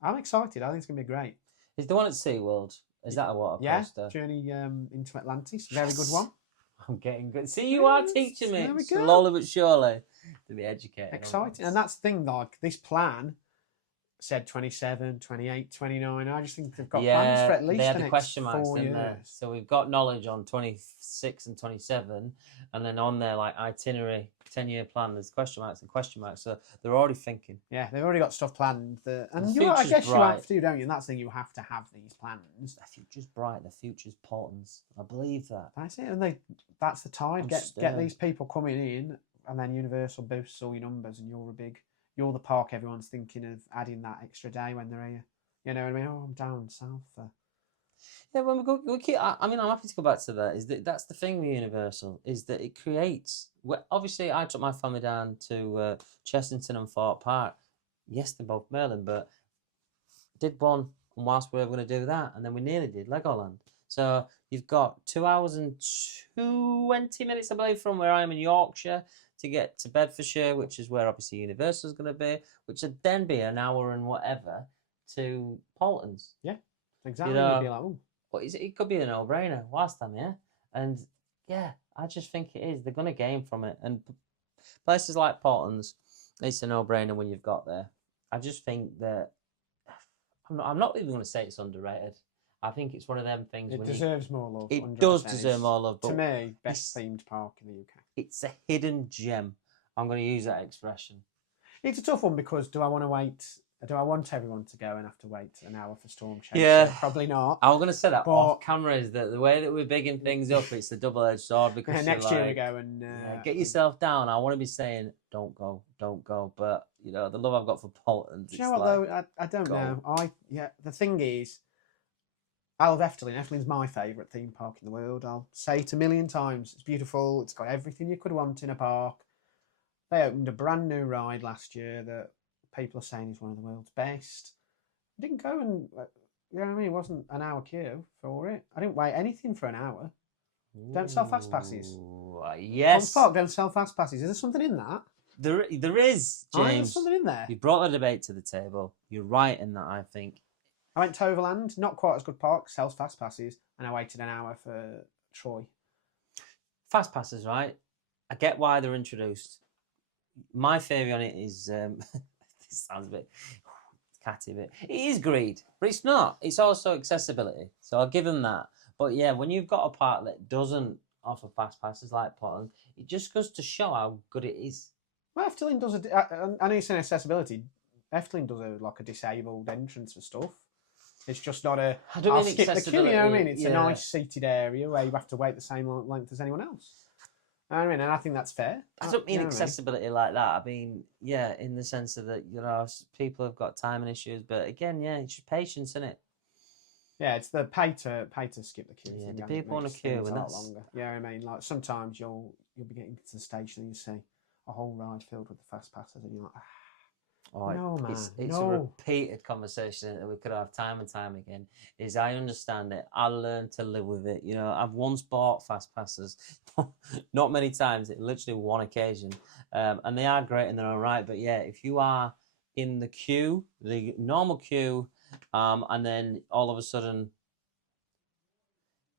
I'm excited. I think it's going to be great. Is the one at SeaWorld, is that a water coaster? Yeah, Journey into Atlantis. Very good one. I'm getting good. See, you are teaching me There we go. slowly but surely to be educated. Exciting. And that's the thing, like, this plan said 27, 28, 29. I just think they've got plans for at least they had the the next question marks, 4 didn't years. they? So we've got knowledge on 26 and 27, and then on their like itinerary, 10-year plan, there's question marks and question marks. So they're already thinking. Yeah, they've already got stuff planned. And The I guess future's you have bright. to, don't you? And that's the thing, you have to have these plans. The future's bright. The future's Paultons. I believe that. That's it. And that's the tide. I'm Get these people coming in, and then Universal boosts all your numbers, and you're the park everyone's thinking of adding that extra day when they're here. You know what I mean? Oh, I'm down south. Yeah, when we keep. I mean, I'm happy to go back to that. That's the thing with Universal is that it creates. Obviously, I took my family down to Chessington and Fort Park. Yes, they're both Merlin, but did one whilst we were going to do that, and then we nearly did Legoland. So you've got 2 hours and 20 minutes, I believe, from where I am in Yorkshire to get to Bedfordshire, which is where obviously Universal is going to be, which would then be an hour and whatever to Paultons. Yeah, exactly. You know, you'd be like, oh. But it could be a no-brainer whilst I'm here. And yeah, I just think it is. They're going to gain from it. And places like Paultons, it's a no-brainer when you've got there. I just think that I'm not even going to say it's underrated. I think it's one of them things. It deserves more love. It 100%. does deserve more love. But to me, best themed park in the UK. It's a hidden gem. I'm going to use that expression. It's a tough one because do I want everyone to go and have to wait an hour for Storm Chaser? Yeah. Probably not. I'm going to say that But- off camera is that the way that we're bigging things up, it's a double-edged sword because Next year we like, go and get yourself down. I want to be saying, don't go. But you know, the love I've got for Paultons. Do you know what though? I don't know. The thing is, I love Efteling. Efteling's my favourite theme park in the world. I'll say it a million times. It's beautiful. It's got everything you could want in a park. They opened a brand new ride last year that people are saying is one of the world's best. I didn't go and, you know what I mean? It wasn't an hour queue for it. I didn't wait anything for an hour. Don't sell fast passes. Yes. Paultons Park don't sell fast passes. Is there something in that? There is, James. There's something in there. You brought the debate to the table. You're right in that, I think. I went to Overland, not quite as good park, sells fast passes, and I waited an hour for Troy. Fast passes, right? I get why they're introduced. My theory on it is, this sounds a bit catty, but it is greed, but it's not. It's also accessibility. So I'll give them that. But yeah, when you've got a park that doesn't offer fast passes like Portland, it just goes to show how good it is. Well, Efteling does I know you're saying accessibility. Efteling does a disabled entrance for stuff. It's just not a. I don't I'll mean skip the queue. You know what I mean? It's yeah. a nice seated area where you have to wait the same length as anyone else. I mean, and I think that's fair. I don't mean You know what I mean? accessibility like that. I mean, yeah, in the sense of that, you know, people have got timing issues, but again, yeah, it's just patience, isn't it? Yeah, it's the pay to skip the queue. Yeah, thing, the and it people on a makes queue, things and a lot that's- longer. Yeah, I mean, like sometimes you'll be getting to the station and you see a whole ride filled with the fast passes, and you're like, Oh, no, man, it's a repeated conversation that we could have time and time again. Is I understand it. I learned to live with it. You know, I've once bought fast passes, not many times. It literally one occasion, and they are great and they're all right. But yeah, if you are in the queue, the normal queue, and then all of a sudden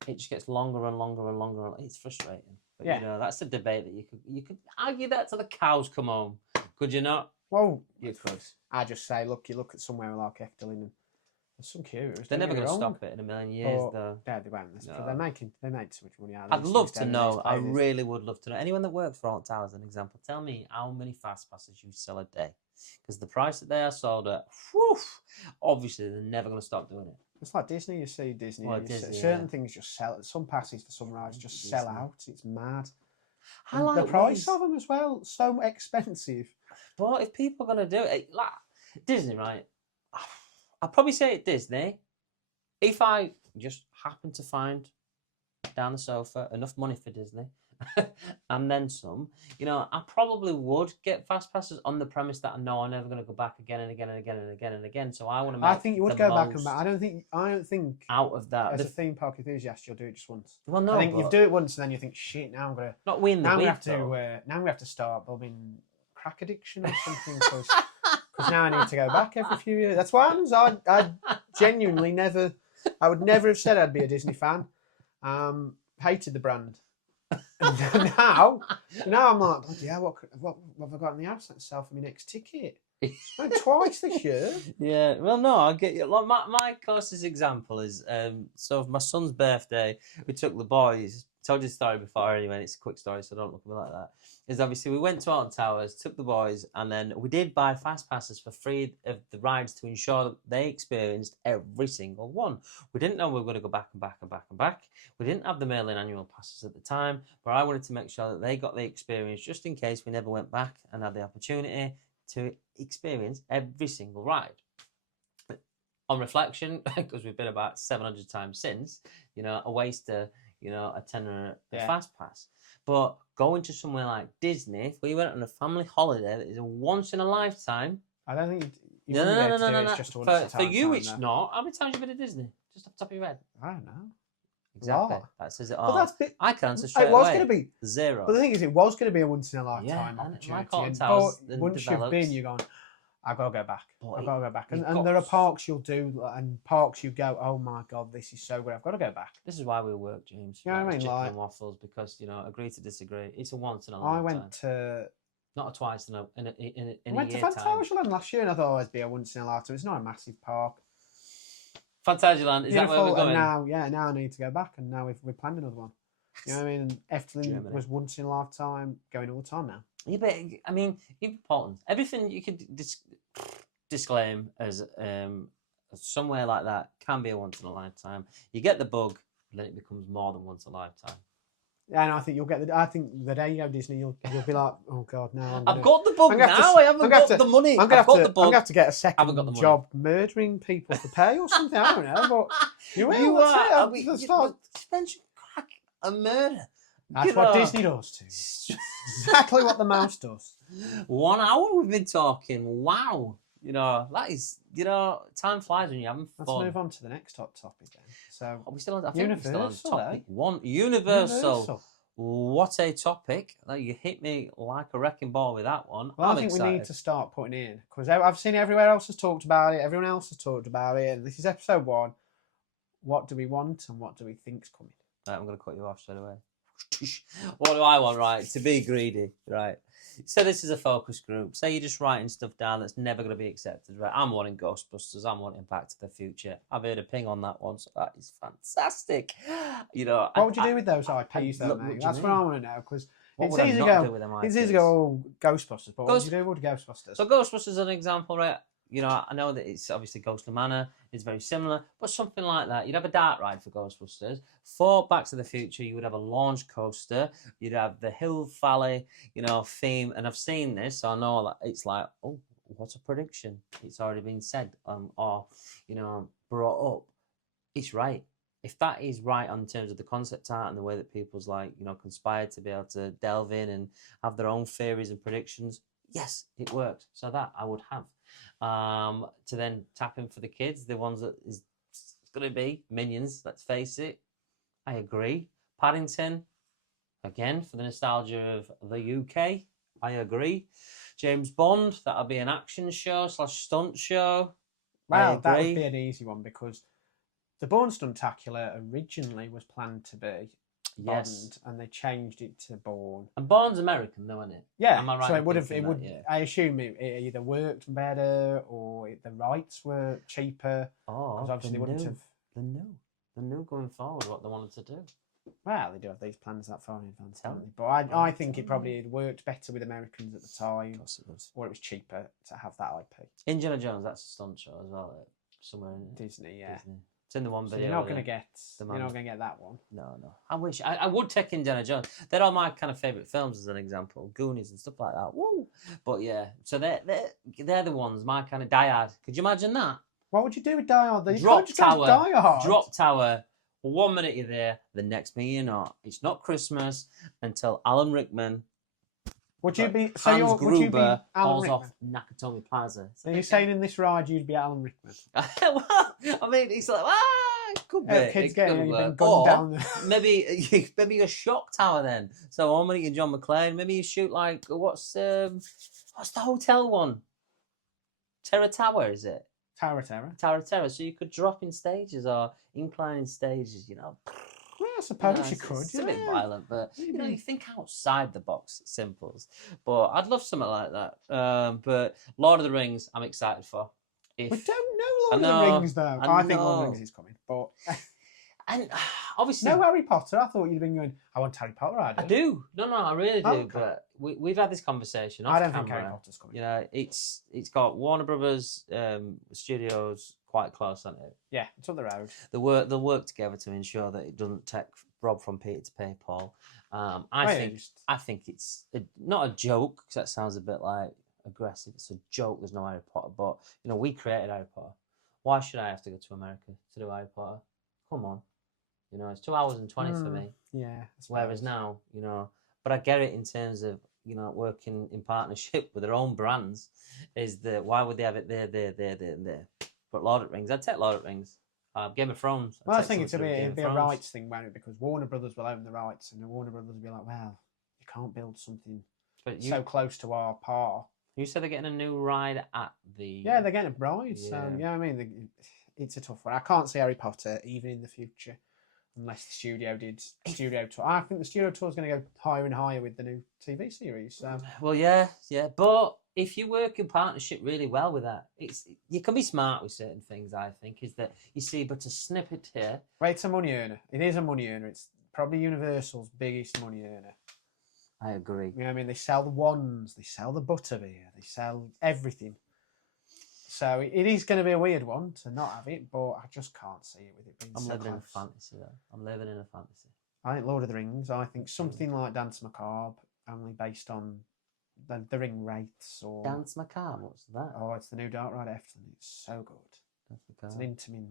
it just gets longer and longer and longer. It's frustrating. But Yeah. you know, that's a debate that you could argue that till the cows come home. Could you not? Well, You could. I just say, look, you look at somewhere like Efteling, and there's some queues. They're don't never get me going to wrong. stop it in a million years, But- though. Yeah, they won't. No. They make too much money out of I'd these love things, to don't they, know. these I places? really would love to know. Anyone that works for Alton Towers, an example, tell me how many fast passes you sell a day. Because the price that they are sold at, whew, obviously they're never going to stop doing it. It's like Disney. You see Disney. Well, and you see- Disney, certain yeah. things just sell. Some passes for some rides just sell Disney. out. It's mad. I And like the price ways. of them as well. So expensive. But if people are going to do it, like Disney, right? I'd probably say at Disney, if I just happen to find down the sofa enough money for Disney and then some, you know, I probably would get fast passes on the premise that I know I'm never going to go back again and again and again and again and again. So I want to make I think you would the go back and most back. I don't think out of that. as a The- theme park enthusiast you'll do it just once. well, no, I think you but do it once and then you think, shit, now I'm gonna not win the now we week. have to though. now we have to start building crack addiction or something because now I need to go back every few years. That's what happens. I genuinely I would never have said I'd be a Disney fan. Hated the brand. And now I'm like, bloody hell, what have I got in the house? Let's sell for my next ticket. I went twice this year. Yeah, well, no, I get you. Like my closest example is so for my son's birthday, we took the boys. Told you the story before anyway. It's a quick story, so don't look at me like that. Is obviously we went to Alton Towers, took the boys, and then we did buy fast passes for free of the rides to ensure that they experienced every single one. We didn't know we were going to go back and back and back and back. We didn't have the mail-in annual passes at the time, but I wanted to make sure that they got the experience just in case we never went back and had the opportunity to experience every single ride. On reflection, because we've been about 700 times since, a waste of, a tenner a fast pass. But going to somewhere like Disney, if we went on a family holiday that is a once in a lifetime. I don't think you no. It's just a once in a lifetime. For you, it's not. How many times have you been to Disney? Just off the top of your head. I don't know. Exactly. That says it all. But I can answer straight away. It was going to be 0. But the thing is, it was going to be a once in a lifetime opportunity. But once you've been, you're going, I've got to go back. I've got to go back. And there are parks you'll do, and parks you go, oh my God, this is so good. I've got to go back. This is why we work, James. You know what I mean? Chicken and waffles, because, agree to disagree. It's a once in a lifetime. I went to... Not a twice in a year. I went to Fantasyland last year, and I thought it would be a once in a lifetime. It's not a massive park. Fantasyland, is that where we're going? And now I need to go back, and now we've planned another one. You know what I mean? Efteling was once in a lifetime, going all the time now. Yeah, but I mean, even Paultons, everything you could disclaim as somewhere like that can be a once in a lifetime. You get the bug, then it becomes more than once a lifetime. Yeah, and I think you'll get I think the day you go Disney, you'll be like, oh God, now I've got the bug now. I haven't got the money. I'm gonna have to get a second job murdering people for pay or something. I don't know, but you will. You are. Spencer crack and murder. That's what Disney does too. Exactly what the mouse does. 1 hour we've been talking. Wow. That is, time flies when you're having fun. Let's move on to the next hot topic then. So, are we still on, I think we're still on topic eh? 1. Universal. What a topic. You hit me like a wrecking ball with that one. Well, I think we need to start putting in, because I've seen everywhere else has talked about it, everyone else has talked about it, and this is episode 1. What do we want and what do we think's coming? Right, I'm going to cut you off straight away. What do I want, right? To be greedy, right? So this is a focus group. Say you're just writing stuff down that's never going to be accepted, right? I'm wanting Ghostbusters. I'm wanting Back to the Future. I've heard a ping on that one, so that is fantastic. What would you do with those IPs, though, mate? That's what I want to know, because it's easy to go, oh, Ghostbusters, but what would you do with Ghostbusters? So Ghostbusters is an example, right? I know that it's obviously Ghostly Manor is very similar, but something like that. You'd have a dark ride for Ghostbusters. For Back to the Future, you would have a launch coaster. You'd have the Hill Valley, theme. And I've seen this, so I know that it's like, oh, what a prediction. It's already been said or brought up. It's right. If that is right in terms of the concept art and the way that people's conspired to be able to delve in and have their own theories and predictions, yes, it works. So that I would have. To then tap in for the kids, the ones that is going to be Minions, let's face it. I agree. Paddington, again, for the nostalgia of the UK, I agree. James Bond, that'll be an action show / stunt show. Well, that would be an easy one, because the Bourne Stuntacular originally was planned to be Bond, and they changed it to Bourne. And Bourne's American, though, isn't it? Yeah. Am I right? So it would. Yeah. I assume it either worked better or the rights were cheaper. Because obviously they wouldn't have. The new going forward, what they wanted to do. Well, they do have these plans that far in advance, don't they? But I think it probably worked better with Americans at the time. Of course it was. Or it was cheaper to have that IP. Indiana Jones, that's a stunt show as well. Somewhere in Disney, yeah. Disney. It's in the one video. You're not going to get that one. No. I wish I would take Indiana Jones. They're all my kind of favourite films, as an example. Goonies and stuff like that. Woo! But yeah, so they're the ones, my kind of Die Hard. Could you imagine that? What would you do with Die Hard? Drop Tower. 1 minute you're there, the next minute you're not. It's not Christmas until Alan Rickman. Would you be Hans Gruber falls off Nakatomi Plaza? So you're saying in this ride you'd be Alan Rickman? Well, I mean, it's like, it could be. Kids getting you've been gunned down there. maybe a shock tower then. So 1 minute you're John McClane. Maybe you shoot like what's the hotel one? Terror Tower, is it? Tower. Tower. So you could drop in stages or incline in stages, Yeah, I suppose you could. It's a bit violent, but you think outside the box, simples. But I'd love something like that. But Lord of the Rings, I'm excited for. We don't know Lord of the Rings though. I think Lord of the Rings is coming, but and obviously no Harry Potter. I thought you'd been going. I want Harry Potter. I do. No, I really do. Okay. But we've had this conversation. I don't think Harry Potter's coming. You know, it's got Warner Brothers Studios quite close on it. Yeah, it's up the road. They'll work together to ensure that it doesn't take rob from Peter to pay Paul. I think it's not a joke, because that sounds a bit like aggressive. It's a joke. There's no Harry Potter, but we created Harry Potter. Why should I have to go to America to do Harry Potter? Come on, it's 2 hours and 20 for me. Yeah. Whereas now, but I get it in terms of working in partnership with their own brands. Is that why would they have it there, and there? But Lord of the Rings, I'd take Lord of the Rings. Game of Thrones. Well, I think it'd be a rights thing, won't it? Because Warner Brothers will own the rights, and the Warner Brothers will be like, well, you can't build something so close to our par. You said they're getting a new ride at the... Yeah, they're getting a ride. Yeah. So, I mean, it's a tough one. I can't see Harry Potter even in the future, unless the studio did studio tour. I think the studio tour is going to go higher and higher with the new TV series. So. Well, yeah. But if you work in partnership really well with that, you can be smart with certain things, I think, is that you see, but to snip it here... Well, it's a money earner. It is a money earner. It's probably Universal's biggest money earner. I agree. I mean, they sell the wands, they sell the butterbeer, they sell everything. So it is going to be a weird one to not have it, but I just can't see it with it being I'm so living close. in a fantasy, though. I'm living in a fantasy. I think Lord of the Rings. I think something like Dance Macabre, only based on the ring wraiths or... Dance Macabre? What's that? Oh, it's the new Dark Ride Efteling. It's so good. Dance It's Macabre. an intimate...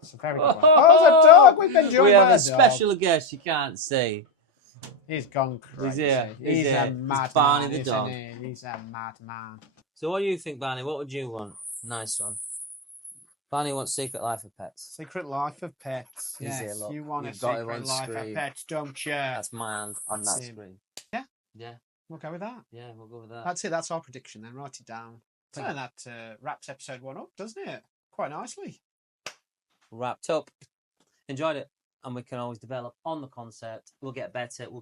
It's a very good one. Oh, there's a dog! We've been joined We have by a special guest you can't see. He's gone crazy. He's a mad Barney man, the dog. isn't he? He's a mad man. So what do you think, Barney? What would you want? Nice one. Barney wants Secret Life of Pets. Secret Life of Pets. He's Yes, here, look. you want You've a got him Secret on Life screen. of Pets, don't you? That's my hand on That's that him. screen. Yeah? Yeah. We'll go with that. Yeah, we'll go with that. That's it. That's our prediction then. Write it down. So that wraps episode 1 up, doesn't it? Quite nicely. Wrapped up. Enjoyed it. And we can always develop on the concept. We'll get better. We'll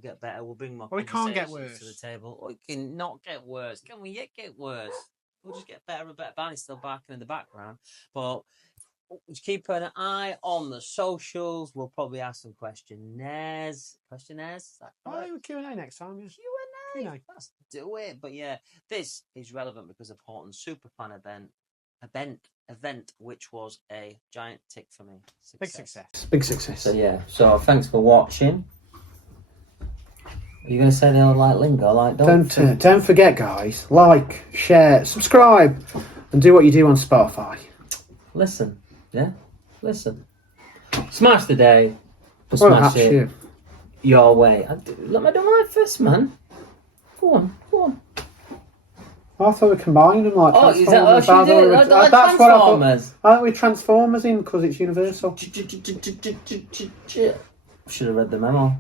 bring more we can't get conversations worse to the table. We can not get worse. Can we yet get worse? We'll just get better and better. Barney's still barking in the background. But just keep an eye on the socials. We'll probably ask some questionnaires. Oh, Q&A next time. Yes. Q&A. Let's do it. But yeah, this is relevant because of Paultons Super Fan event, which was a giant tick for me. Big success. So yeah, so thanks for watching. Are you going to say the old lingo? Don't forget, guys, like, share, subscribe, and do what you do on Spotify. Listen. Smash the day. Smash it your way. Let me do my first, man. Go on. I thought we combined them like Transformers. Is that what you did? Like that's Transformers. what I thought. I think we Transformers in because it's Universal. Should have read the memo.